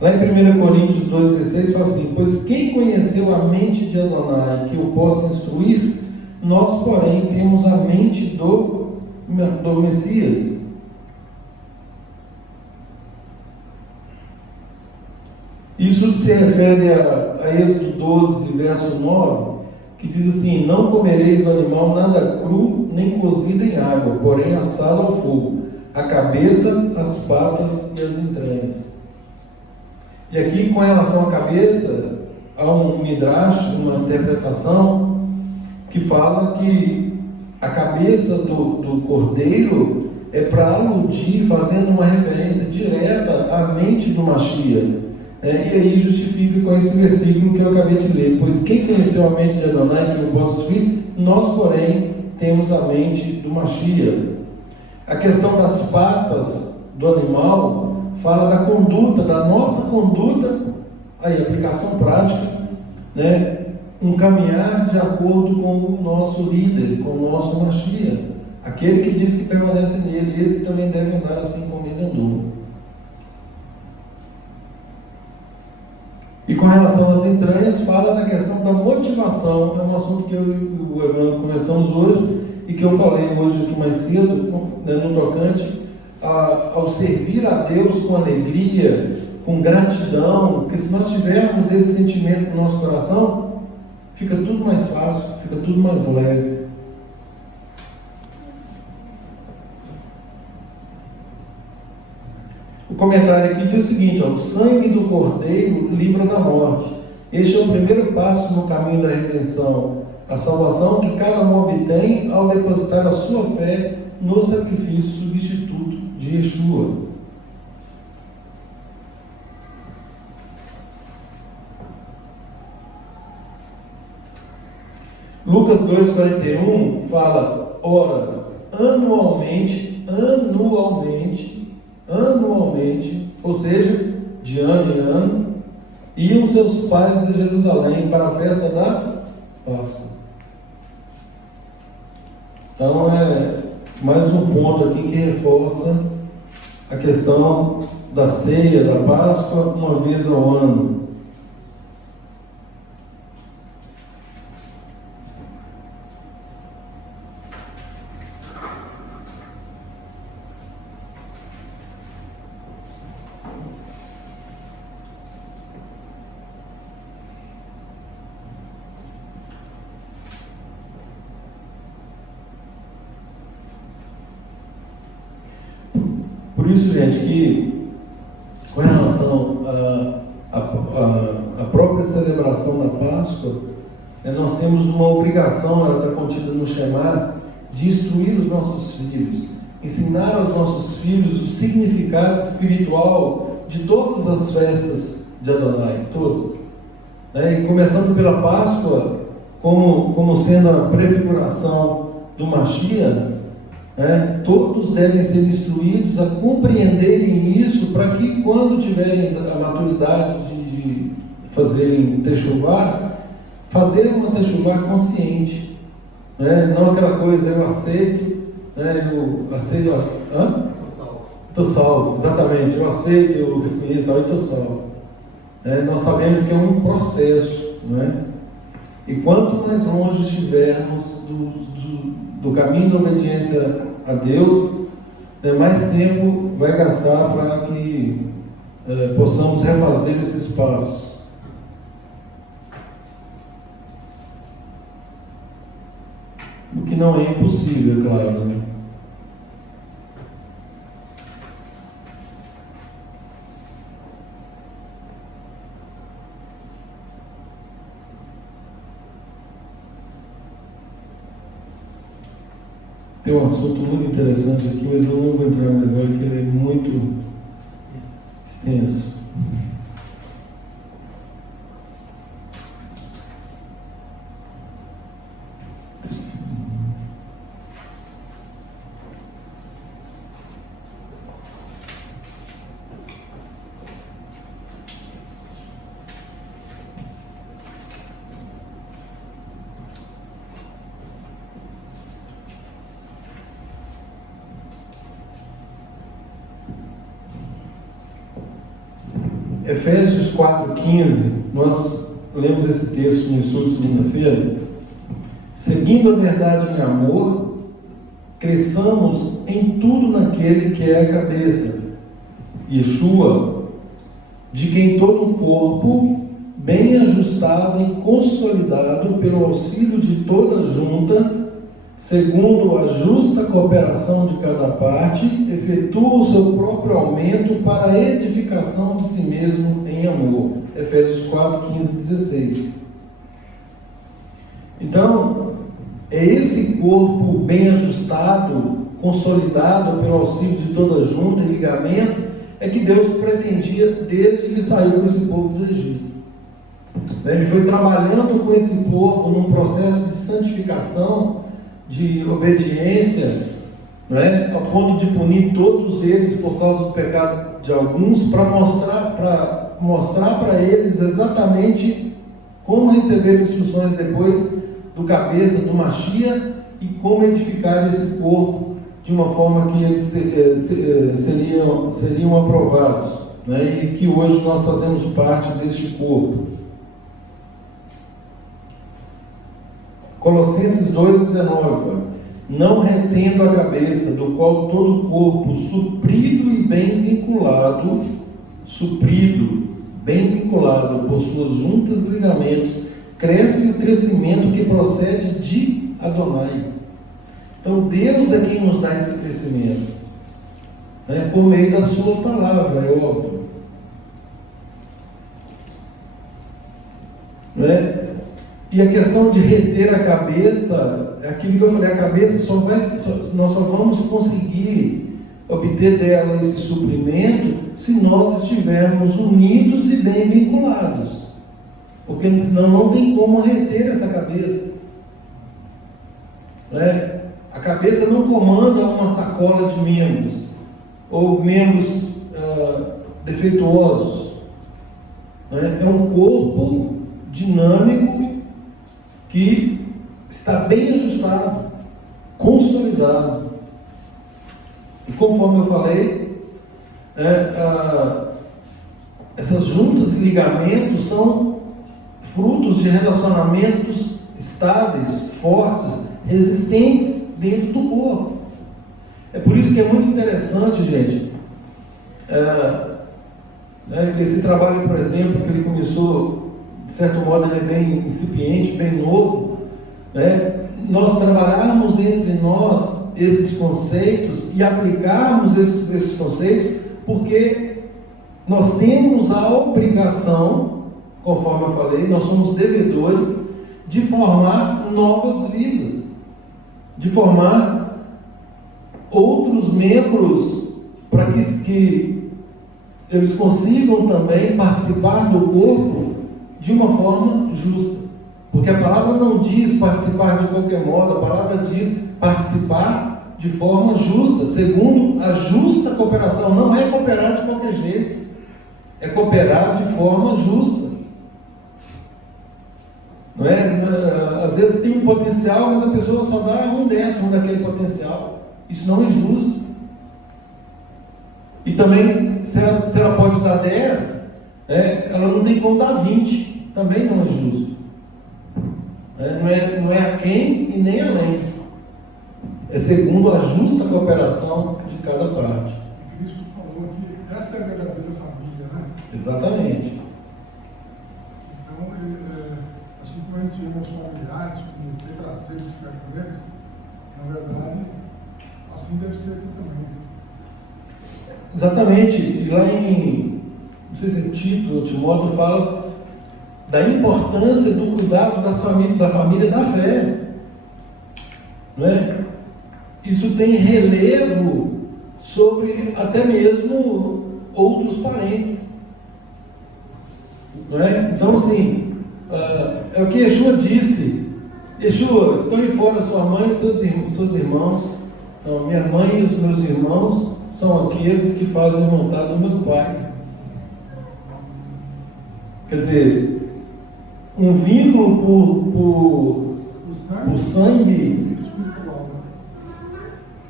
Lá em 1 Coríntios 2,16 fala assim: pois quem conheceu a mente de Adonai que o possa instruir, nós, porém, temos a mente do Messias. Isso se refere a Êxodo 12, verso 9, que diz assim: não comereis do animal nada cru, nem cozido em água, porém assado ao fogo, a cabeça, as patas e as entranhas. E aqui, com relação à cabeça, há um midrash, uma interpretação, que fala que a cabeça do cordeiro é para aludir, fazendo uma referência direta à mente do Mashiach. E aí justifica com esse versículo que eu acabei de ler: pois quem conheceu a mente de Adonai, que eu posso vir, nós, porém, temos a mente do Mashiach. A questão das patas do animal fala da conduta, da nossa conduta, aí aplicação prática, né? Um caminhar de acordo com o nosso líder, com o nosso Mashiach. Aquele que diz que permanece nele, esse também deve andar assim como ele andou. E com relação às entranhas, fala da questão da motivação. É um assunto que eu e o Evandro conversamos hoje e que eu falei hoje aqui mais cedo, no tocante ao servir a Deus com alegria, com gratidão, porque se nós tivermos esse sentimento no nosso coração, fica tudo mais fácil, fica tudo mais leve. O comentário aqui diz o seguinte: o sangue do cordeiro livra da morte. Este é o primeiro passo no caminho da redenção, a salvação que cada um obtém ao depositar a sua fé no sacrifício substituto de Yeshua. Lucas 2,41 fala: ora, anualmente, ou seja, de ano em ano, iam seus pais de Jerusalém para a festa da Páscoa. Então é mais um ponto aqui que reforça a questão da ceia, da Páscoa, uma vez ao ano. Por isso, gente, que com relação à própria celebração da Páscoa, nós temos uma obrigação, ela está contida no Shema, de instruir os nossos filhos, ensinar aos nossos filhos o significado espiritual de todas as festas de Adonai, todas. E começando pela Páscoa, como sendo a prefiguração do Mashiach, todos devem ser instruídos a compreenderem isso, para que quando tiverem a maturidade de fazerem techuvá, fazer uma techuvá consciente, não aquela coisa, eu aceito, estou salvo, exatamente, eu aceito, eu reconheço, e estou salvo. Nós sabemos que é um processo, e quanto mais longe estivermos do caminho da obediência a Deus, mais tempo vai gastar para que possamos refazer esses passos. O que não é impossível, é claro, Tem um assunto muito interessante aqui, mas eu não vou entrar no negócio porque ele é muito extenso. Efésios 4,15, nós lemos esse texto no estudo de segunda-feira. seguindo a verdade em amor, cresçamos em tudo naquele que é a cabeça, Yeshua, de quem todo o corpo, bem ajustado e consolidado pelo auxílio de toda junta, segundo a justa cooperação de cada parte, efetua o seu próprio aumento para a edificação de si mesmo em amor. Efésios 4, 15 e 16. Então, é esse corpo bem ajustado, consolidado pelo auxílio de toda junta e ligamento, é que Deus pretendia desde que ele saiu com esse povo do Egito. Ele foi trabalhando com esse povo num processo de santificação, de obediência, não é? Ao ponto de punir todos eles por causa do pecado de alguns, para mostrar para eles exatamente como receber instruções depois do cabeça do Mashiach e como edificar esse corpo de uma forma que eles seriam aprovados, né? E que hoje nós fazemos parte deste corpo. Colossenses 2,19: não retendo a cabeça, do qual todo o corpo, suprido e bem vinculado por suas juntas e ligamentos, cresce o crescimento que procede de Adonai. Então Deus é quem nos dá esse crescimento, né? Por meio da sua palavra, é óbvio, não é? E a questão de reter a cabeça, é aquilo que eu falei, a cabeça nós só vamos conseguir obter dela esse suprimento se nós estivermos unidos e bem vinculados, porque senão não tem como reter essa cabeça, né? A cabeça não comanda uma sacola de membros, ou membros defeituosos, né? É um corpo dinâmico que está bem ajustado, consolidado. E conforme eu falei, essas juntas e ligamentos são frutos de relacionamentos estáveis, fortes, resistentes dentro do corpo. É por isso que é muito interessante, gente, esse trabalho, por exemplo, que ele começou, de certo modo ele é bem incipiente, bem novo, né? Nós trabalharmos entre nós esses conceitos e aplicarmos esses conceitos, porque nós temos a obrigação, conforme eu falei, nós somos devedores de formar novas vidas, de formar outros membros para que eles consigam também participar do corpo de uma forma justa. Porque a palavra não diz participar de qualquer modo, a palavra diz participar de forma justa, segundo a justa cooperação. Não é cooperar de qualquer jeito, é cooperar de forma justa. Não é? Às vezes tem um potencial, mas a pessoa só dá 1/10 daquele potencial. Isso não é justo. E também, se ela pode dar 10, ela não tem como dar 20. Também não é justo. Não é a quem e nem além. É segundo a justa cooperação de cada parte. Cristo falou que essa é a verdadeira família, né? Exatamente. Então, assim como a gente ama os familiares, como tem prazer de ficar com eles, na verdade, assim deve ser aqui também. Exatamente. E lá em, não sei se é Tito ou Timóteo, fala da importância do cuidado da família da fé, não é? Isso tem relevo sobre até mesmo outros parentes, não é? Então, assim, é o que Yeshua disse: Yeshua, estão aí fora sua mãe e seus irmãos. Não, minha mãe e os meus irmãos são aqueles que fazem a vontade do meu Pai. Quer dizer, um vínculo por sangue,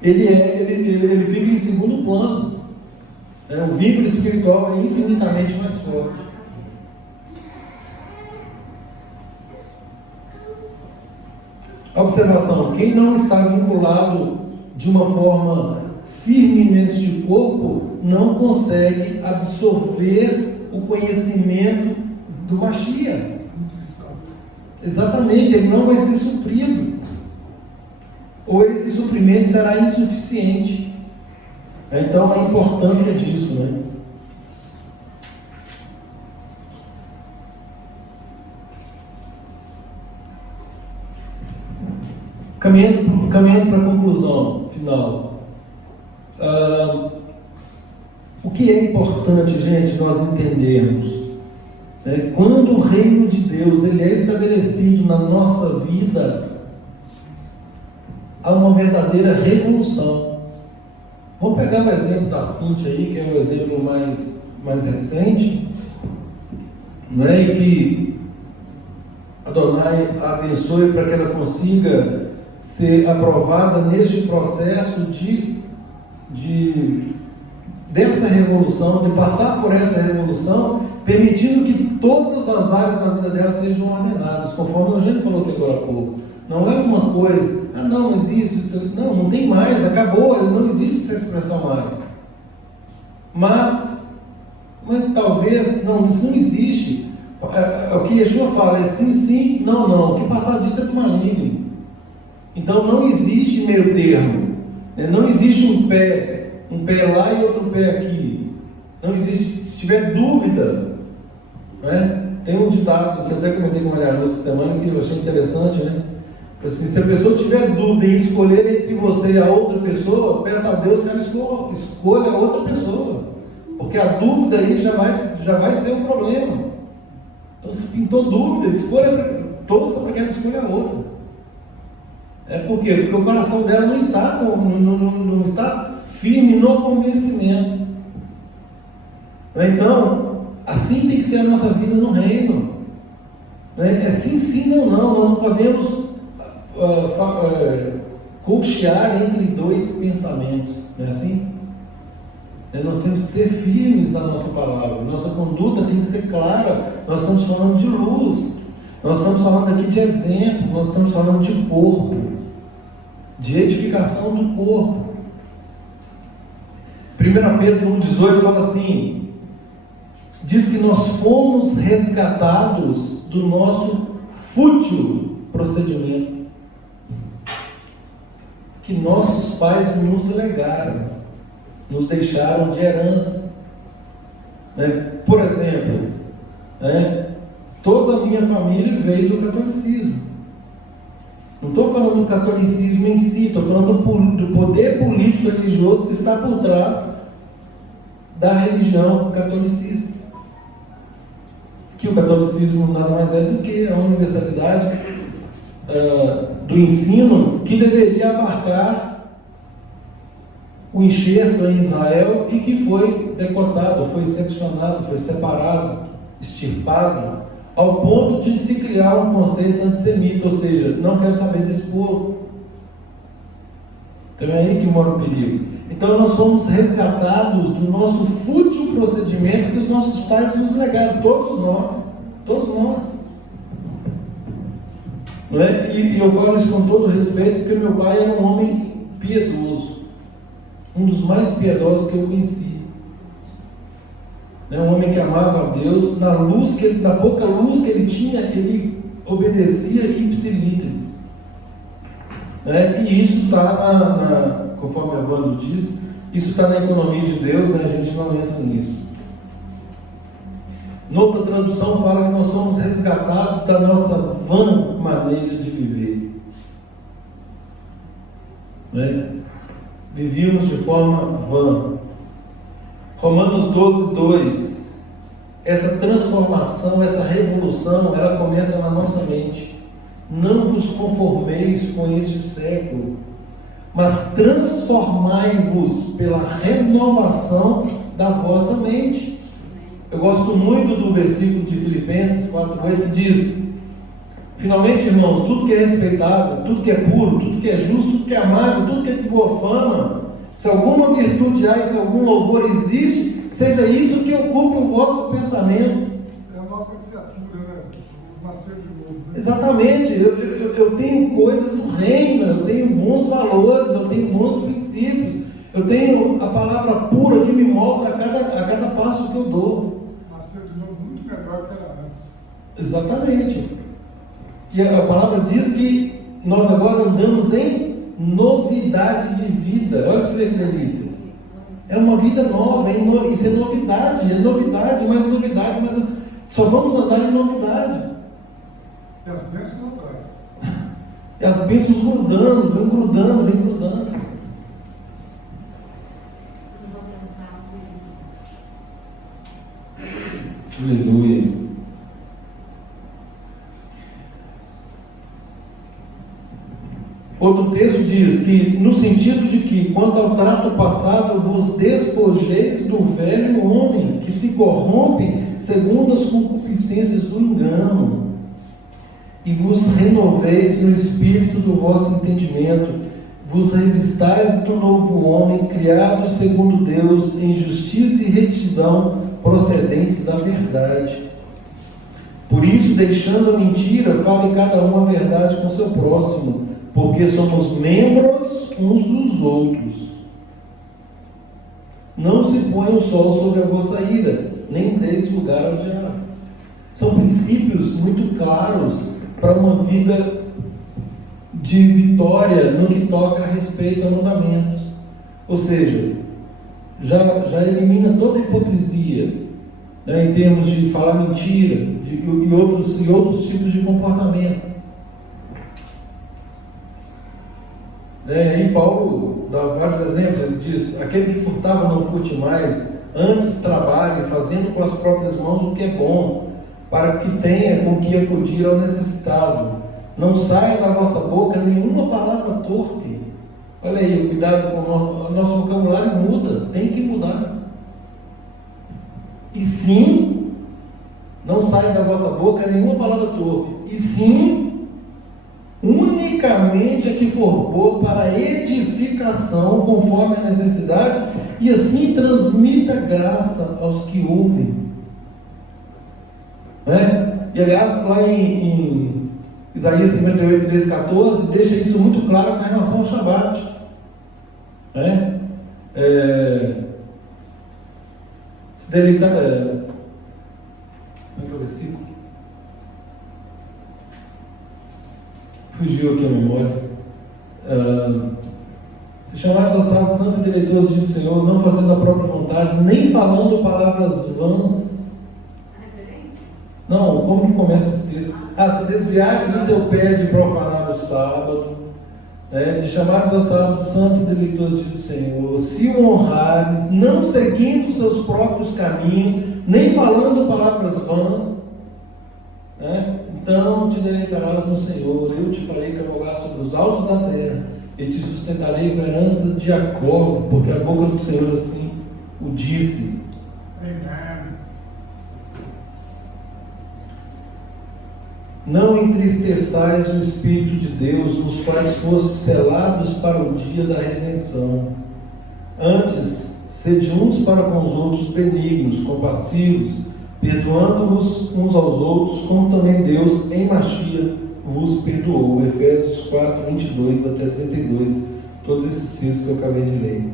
ele fica em segundo plano. O vínculo espiritual é infinitamente mais forte. Observação: quem não está vinculado de uma forma firme neste corpo não consegue absorver o conhecimento do Mashiach. Exatamente, ele não vai ser suprido, ou esse suprimento será insuficiente. Então, a importância disso, né? Caminhando para a conclusão final. O que é importante, gente, nós entendermos? Quando o reino de Deus ele é estabelecido na nossa vida, há uma verdadeira revolução. Vamos pegar o exemplo da Cíntia aí, que é o exemplo mais recente, não é? E que Adonai a abençoe para que ela consiga ser aprovada neste processo dessa revolução, de passar por essa revolução, permitindo que todas as áreas da vida dela sejam ordenadas, conforme o Eugênio falou aqui agora há pouco. Não é uma coisa, não, mas isso, não tem mais, acabou, não existe essa expressão mais. Mas talvez, não, isso não existe. O que Yeshua fala é sim, sim, não, não. O que passar disso é do maligno. Então não existe meio termo, né? Não existe um pé lá e outro pé aqui. Não existe. Se tiver dúvida, né? Tem um ditado que eu até comentei com a Maria Lúcia essa semana que eu achei interessante, né? Assim, se a pessoa tiver dúvida em escolher entre você e a outra pessoa, peça a Deus que ela escolha a outra pessoa, porque a dúvida aí já vai ser um problema. Então, se pintou dúvida, torça para que ela escolha a outra. Por quê? Porque o coração dela não está firme no convencimento. Então, assim tem que ser a nossa vida no reino. É sim, sim, não, não. Nós não podemos colchear entre dois pensamentos. Não é assim? Nós temos que ser firmes na nossa palavra. Nossa conduta tem que ser clara. Nós estamos falando de luz. Nós estamos falando aqui de exemplo. Nós estamos falando de corpo, de edificação do corpo. 1 Pedro 1,18 fala assim: diz que nós fomos resgatados do nosso fútil procedimento que nossos pais nos legaram, nos deixaram de herança. Por exemplo, toda a minha família veio do catolicismo. Não estou falando do catolicismo em si, estou falando do poder político religioso que está por trás da religião catolicismo. Que o catolicismo nada mais é do que a universalidade do ensino que deveria abarcar o enxerto em Israel e que foi decotado, foi seccionado, foi separado, extirpado, ao ponto de se criar um conceito antissemita, ou seja, não quero saber desse povo. Então é aí que mora o perigo. Então nós somos resgatados do nosso fútil procedimento que os nossos pais nos legaram, todos nós. Não é? E eu falo isso com todo respeito, porque meu pai era um homem piedoso, um dos mais piedosos que eu conheci. Um homem que amava a Deus, na pouca luz que ele tinha, ele obedecia ipsilíteres. E isso está conforme a Evandro diz, isso está na economia de Deus, a gente não entra nisso. Noutra tradução fala que nós somos resgatados da nossa vã maneira de viver. Vivíamos de forma vã. Romanos 12:2. Essa transformação, essa revolução, ela começa na nossa mente. Não vos conformeis com este século, mas transformai-vos pela renovação da vossa mente. Eu gosto muito do versículo de Filipenses 4:8 que diz: finalmente, irmãos, tudo que é respeitável, tudo que é puro, tudo que é justo, tudo que é amável, tudo que é de boa fama, se alguma virtude há e se algum louvor existe, seja isso que ocupe o vosso pensamento. É a nova criatura, nascer de novo, Exatamente, eu tenho coisas do reino, eu tenho bons valores, eu tenho bons princípios, eu tenho a palavra pura que me molda a cada passo que eu dou. Nasceu de novo muito melhor que era antes. Exatamente. E a palavra diz que nós agora andamos em novidade de vida. Olha para você ver que delícia. É uma vida nova, isso é novidade, mais novidade, mas só vamos andar em novidade. E as bênçãos não traz. E as bênçãos grudando, vem grudando. Aleluia. Outro texto diz que, no sentido de que, quanto ao trato passado, vos despojeis do velho homem, que se corrompe segundo as concupiscências do engano, e vos renoveis no espírito do vosso entendimento, vos revistais do novo homem, criado segundo Deus, em justiça e retidão, procedentes da verdade. Por isso, deixando a mentira, fale cada um a verdade com seu próximo, porque somos membros uns dos outros. Não se põe o sol sobre a vossa ira, nem deis lugar ao diabo. São princípios muito claros para uma vida de vitória no que toca a respeito a mandamentos. Ou seja, já elimina toda a hipocrisia, né, em termos de falar mentira e outros tipos de comportamento. E Paulo dá vários exemplos. Ele diz: aquele que furtava não furte mais, antes trabalhe, fazendo com as próprias mãos o que é bom, para que tenha com que acudir ao necessitado. Não saia da vossa boca nenhuma palavra torpe. Olha aí, cuidado com o nosso vocabulário muda, tem que mudar. E sim, não saia da vossa boca nenhuma palavra torpe. E sim, unicamente a que for boa para edificação, conforme a necessidade, e assim transmita graça aos que ouvem. E aliás, lá em Isaías 58, 13, 14, deixa isso muito claro com relação ao Shabat. Se deleitar. Como é que é o versículo? Fugiu aqui a memória. Se chamares ao sábado santo e deleitoso dia do Senhor, não fazendo a própria vontade, nem falando palavras vãs. Não, como que começa esse texto? Se desviares o teu pé de profanar o sábado, de chamares ao sábado santo e deleitoso dia do Senhor, se o honrares, não seguindo os seus próprios caminhos, nem falando palavras vãs, então te deleitarás no Senhor. Eu te farei cavalgar sobre os altos da terra, e te sustentarei com a herança de Jacó, porque a boca do Senhor assim o disse. Amém. Não entristeçais o Espírito de Deus, nos quais fostes selados para o dia da redenção. Antes, sede uns para com os outros benignos, compassivos, perdoando-vos uns aos outros, como também Deus, em Machia, vos perdoou. Efésios 4, 22 até 32. Todos esses textos que eu acabei de ler.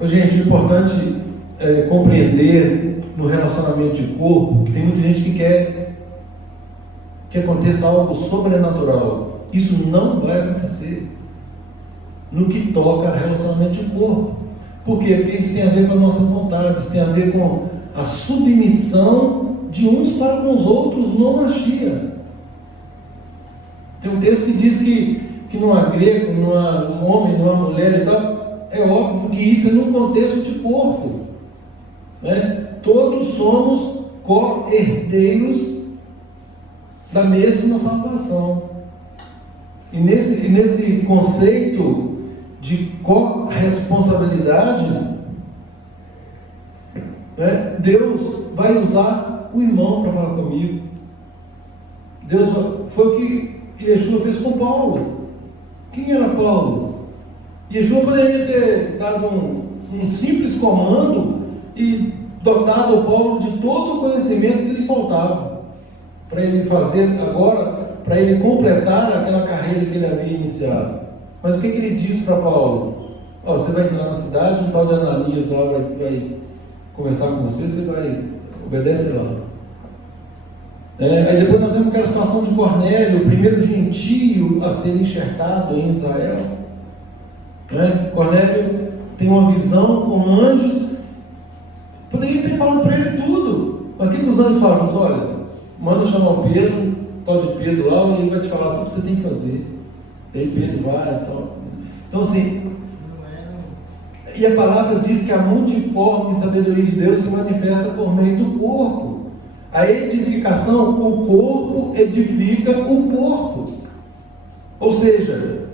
Gente, o importante é compreender no relacionamento de corpo que tem muita gente que quer que aconteça algo sobrenatural. Isso não vai acontecer no que toca a relacionamento de corpo. Por quê? Porque isso tem a ver com a nossa vontade, isso tem a ver com a submissão de uns para com os outros no Machia. Tem um texto que diz que não há grego, não há um homem, não há mulher e tal. É óbvio que isso é num contexto de corpo, Todos somos co-herdeiros da mesma salvação. E nesse conceito de corresponsabilidade, Deus vai usar o irmão para falar comigo. Foi o que Yeshua fez com Paulo. Quem era Paulo? Yeshua poderia ter dado um simples comando e dotado o Paulo de todo o conhecimento que lhe faltava, para ele fazer agora, para ele completar aquela carreira que ele havia iniciado. Mas o que ele disse para Paulo? Você vai entrar na cidade, um tal de Ananias lá vai conversar com você, você vai, obedece lá. Aí depois nós temos aquela situação de Cornélio, o primeiro gentio a ser enxertado em Israel. Cornélio tem uma visão com anjos, poderia ter falado para ele tudo, mas o que os anjos falam? Olha, manda chamar o Pedro, tal de Pedro lá, e ele vai te falar tudo que você tem que fazer. E aí Pedro vai e tal. Então assim, e a palavra diz que a multiforme sabedoria de Deus se manifesta por meio do corpo. A edificação, o corpo edifica o corpo. Ou seja,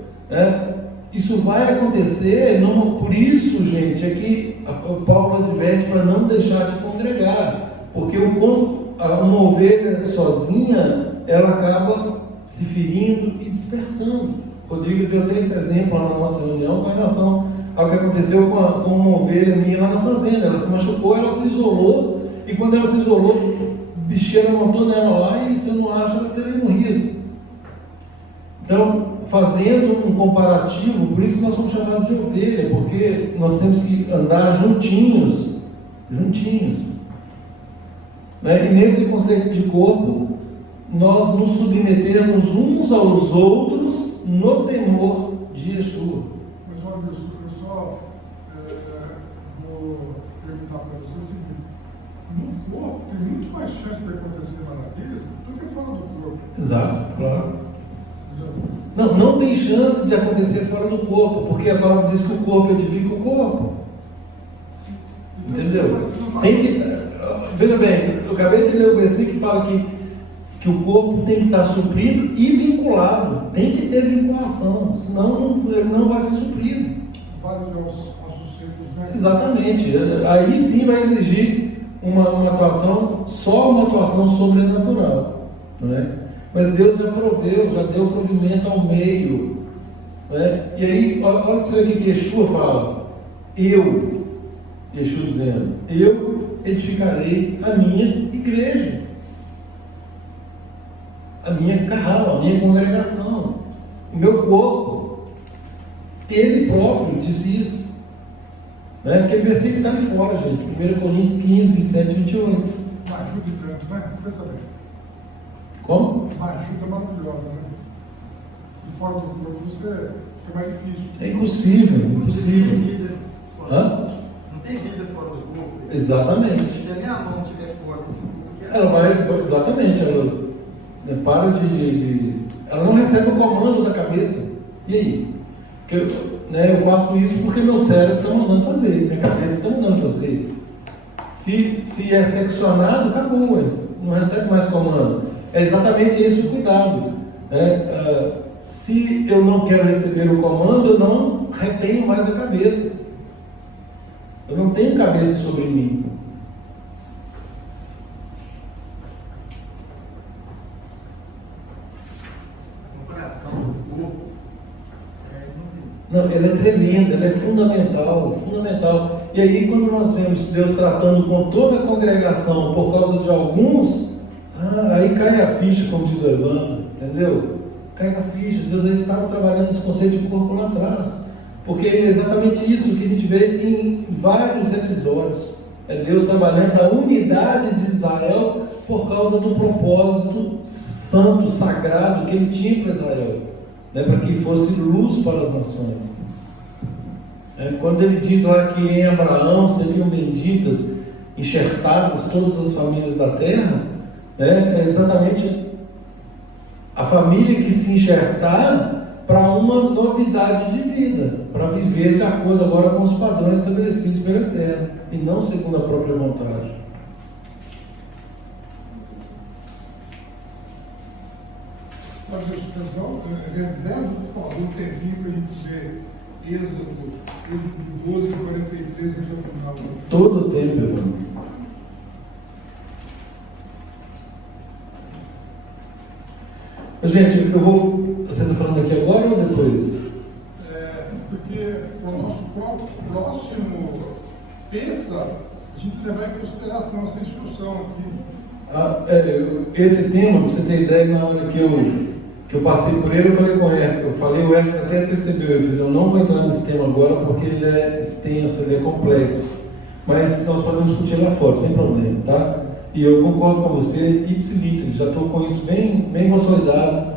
isso vai acontecer, por isso, gente, é que o Paulo adverte para não deixar de congregar, porque uma ovelha sozinha, ela acaba se ferindo e dispersando. Rodrigo deu até esse exemplo lá na nossa reunião com relação ao que aconteceu com uma ovelha minha lá na fazenda. Ela se machucou, ela se isolou, e quando ela se isolou, bicheira montou nela lá e você não acha que ela teria morrido. Então, fazendo um comparativo, por isso que nós somos chamados de ovelha, porque nós temos que andar juntinhos. E nesse conceito de corpo, nós nos submetermos uns aos outros no temor de Yeshua. Mas olha, eu só vou perguntar para você o seguinte: no corpo tem muito mais chance de acontecer maravilhas do que fora do corpo. Exato, claro. Não tem chance de acontecer fora do corpo, porque a palavra diz que o corpo edifica o corpo. Entendeu? Tem que, veja bem, eu acabei de ler o versículo que fala que o corpo tem que estar suprido e vinculado. Tem que ter vinculação, senão ele não vai ser suprido. Vários ossos secos, né? Exatamente. Aí sim vai exigir uma atuação, só uma atuação sobrenatural, não é? Mas Deus já proveu, já deu provimento ao meio, né? E aí, olha para você ver o que Yeshua fala. Yeshua dizendo, eu edificarei a minha igreja, a minha carral, a minha congregação, o meu corpo. Ele próprio disse isso, né? Aquele versículo está ali fora, gente. 1 Coríntios 15, 27 e 28. Uma ajuda tanto, né? Pensa bem. Como? Uma ajuda maravilhosa, né? E fora do corpo você é mais difícil. É impossível. Não tem vida fora. Hã? Não tem vida fora do corpo. Exatamente. Se a minha mão estiver fora desse corpo, Ela vai, exatamente, ela para ela não recebe o comando da cabeça. E aí? Porque, eu faço isso porque meu cérebro está mandando fazer, minha cabeça está mandando fazer. Se é seccionado, acabou, não recebe mais comando. É exatamente esse o cuidado. Se eu não quero receber o comando, eu não retenho mais a cabeça. Eu não tenho cabeça sobre mim. Não, ela é tremenda, ela é fundamental. E aí, quando nós vemos Deus tratando com toda a congregação por causa de alguns, aí cai a ficha, como diz o Evandro, entendeu? Cai a ficha. Deus aí estava trabalhando esse conceito de corpo lá atrás, porque é exatamente isso que a gente vê em vários episódios. É Deus trabalhando a unidade de Israel por causa do propósito santo, sagrado que ele tinha para Israel. Para que fosse luz para as nações. Quando ele diz lá que em Abraão seriam benditas, enxertadas todas as famílias da terra, é exatamente a família que se enxertar para uma novidade de vida, para viver de acordo agora com os padrões estabelecidos pela terra, e não segundo a própria vontade. Mas pessoal, reserva, por favor, um tempinho para a gente ver Êxodo 12, 43 até o final. Todo o tempo, irmão. Gente, você está falando aqui agora ou depois? Porque o nosso próximo peça a gente levar em consideração essa instrução aqui. Esse tema, para você ter ideia, na hora que eu passei por ele, eu falei com o Hermes, o Hermes até percebeu, eu não vou entrar nesse tema agora porque ele é extenso, ele é complexo, mas nós podemos discutir lá fora, sem problema, tá? E eu concordo com você, ipsiliter, já estou com isso bem consolidado,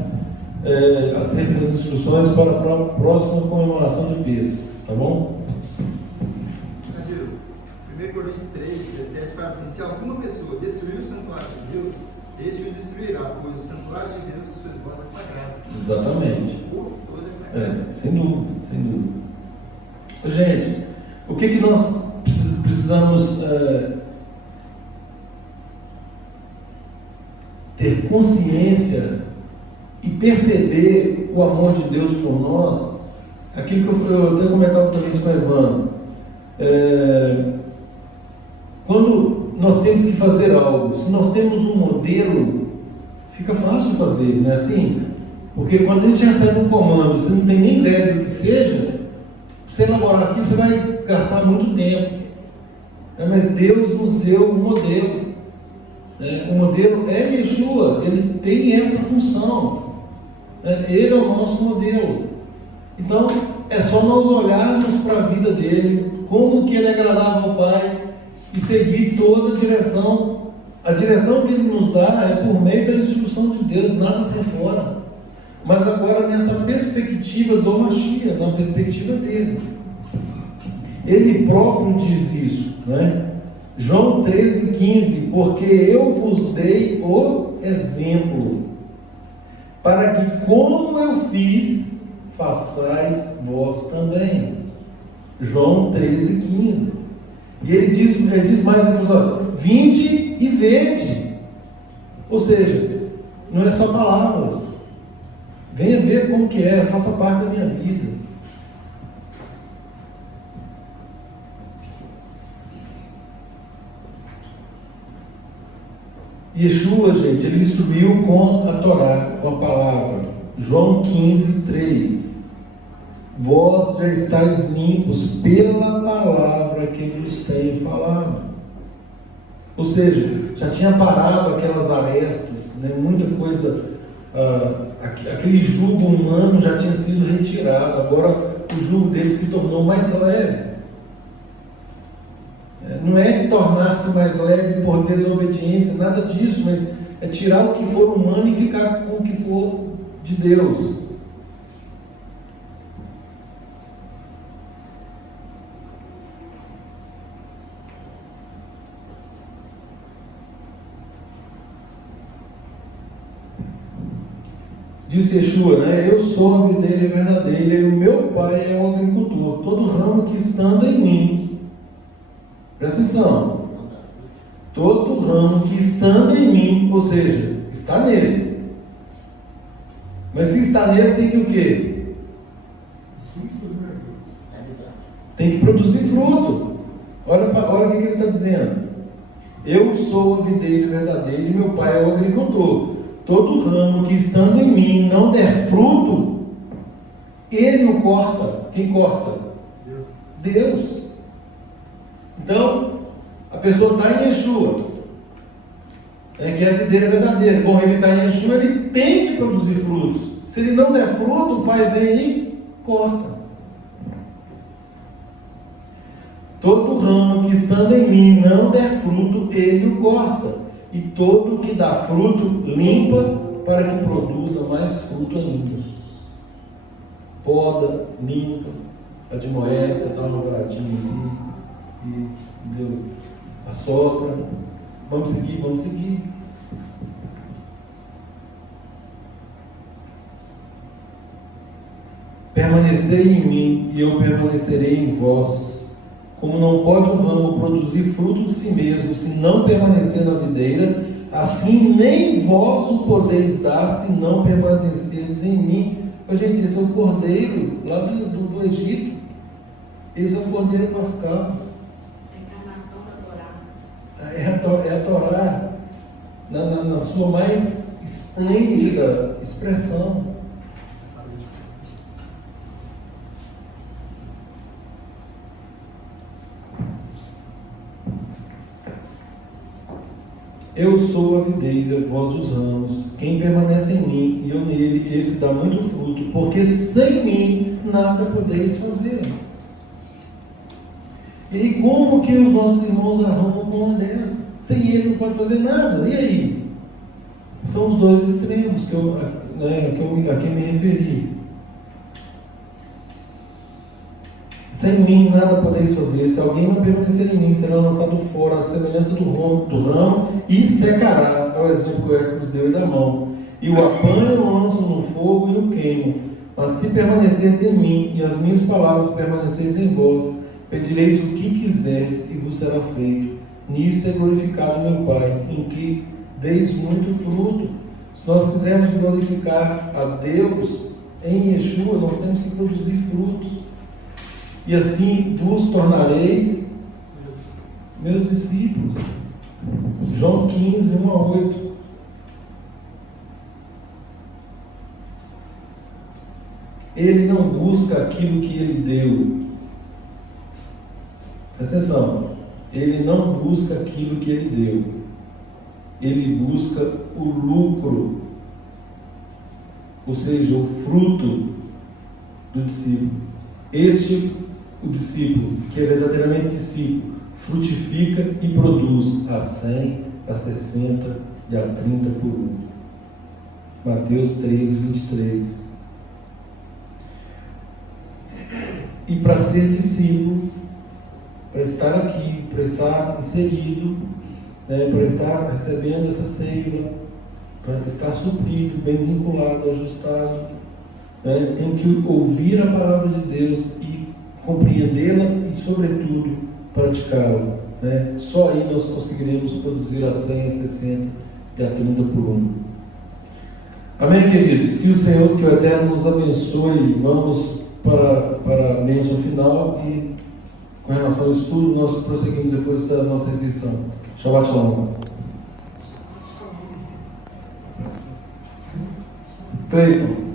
acerca das instruções para a próxima comemoração de Pêssego, tá bom? Deus, 1 Coríntios 3, 17 fala assim: se alguma pessoa destruir o santuário de Deus, este o destruirá, pois o santuário de Deus que sois vós é sagrado. Exatamente. Todo é sagrado. Sem dúvida. Gente, o que nós precisamos ter consciência e perceber o amor de Deus por nós? Aquilo que eu até comentava também com o Evandro. Quando nós temos que fazer algo, se nós temos um modelo, fica fácil fazer, não é assim? Porque quando a gente recebe um comando, você não tem nem ideia do que seja, você elaborar aquilo, você vai gastar muito tempo. Mas Deus nos deu um modelo. O modelo é Yeshua, ele tem essa função. Ele é o nosso modelo. Então, é só nós olharmos para a vida dele, como que ele agradava ao Pai, e seguir toda a direção. A direção que ele nos dá é por meio da instrução de Deus, nada sai fora. Mas agora nessa perspectiva do Mashiach, na perspectiva dele. Ele próprio diz isso, né? João 13,15, porque eu vos dei o exemplo, para que como eu fiz, façais vós também. João 13,15. E ele diz mais, ele diz, vinde e vede. Ou seja, não é só palavras. Venha ver como que é, faça parte da minha vida. Yeshua, gente, ele instruiu com a Torá, com a palavra. João 15:3. Vós já estáis limpos pela palavra que vos tenho falado. Ou seja, já tinha parado aquelas arestas, né? Muita coisa, aquele jugo humano já tinha sido retirado, agora o jugo dele se tornou mais leve. Não é tornar-se mais leve por desobediência, nada disso, mas é tirar o que for humano e ficar com o que for de Deus. Disse Yeshua, né? Eu sou a videira verdadeira e o meu pai é o agricultor. Todo ramo que estando em mim, presta atenção, todo ramo que estando em mim, ou seja, está nele. Mas se está nele, tem que o quê? Tem que produzir fruto. Olha o que ele está dizendo. Eu sou a videira verdadeira e meu pai é o agricultor. Todo ramo que estando em mim não der fruto, ele o corta. Quem corta? Deus. Então, a pessoa está em Yeshua, que é a videira verdadeira. Bom, ele está em Yeshua, ele tem que produzir frutos. Se ele não der fruto, o pai vem e corta. Todo ramo que estando em mim não der fruto, ele o corta. E todo que dá fruto, limpa para que produza mais fruto ainda. Poda, limpa, admoesta, dá uma varadinha ali, e assopra. Vamos seguir. Permanecei em mim e eu permanecerei em vós. Como não pode o ramo produzir fruto de si mesmo, se não permanecer na videira, assim nem vós o podeis dar, se não permanecerdes em mim. Gente, esse é o cordeiro lá do Egito. Esse é o cordeiro pascal. A encarnação da Torá. É a Torá na sua mais esplêndida expressão. Eu sou a videira, vós os ramos. Quem permanece em mim e eu nele, esse dá muito fruto, porque sem mim nada podeis fazer. E como que os nossos irmãos arrumam com uma dessa? Sem ele não pode fazer nada. E aí? São os dois extremos a quem me referi. Sem mim nada podeis fazer. Se alguém não permanecer em mim, será lançado fora, a semelhança do ramo, e secará. É o exemplo que o Hércules deu e da mão. E o apanham, lançam no fogo e o queimam. Mas se permanecerdes em mim, e as minhas palavras permanecerdes em vós, pedireis o que quiserdes, e vos será feito. Nisso é glorificado meu Pai, em que deis muito fruto. Se nós quisermos glorificar a Deus em Yeshua, nós temos que produzir frutos. E assim vos tornareis meus discípulos. João 15, 1 a 8. Ele não busca aquilo que ele deu. Presta atenção. Ele não busca aquilo que ele deu. Ele busca o lucro, ou seja, o fruto do discípulo. O discípulo, que é verdadeiramente discípulo, frutifica e produz a 100, a 60 e a 30 por um. Mateus 13, 23. E para ser discípulo, para estar aqui, para estar inserido, para estar recebendo essa seiva, para estar suprido, bem vinculado, ajustado, tem que ouvir a palavra de Deus e compreendê-la e, sobretudo, praticá-la. Só aí nós conseguiremos produzir a 100, a 60 e a 30 por um. Amém, queridos? Que o Senhor, que o Eterno nos abençoe. Vamos para a bênção final e, com relação ao estudo, nós prosseguimos depois da nossa refeição. Shabbat Shalom. Cleiton.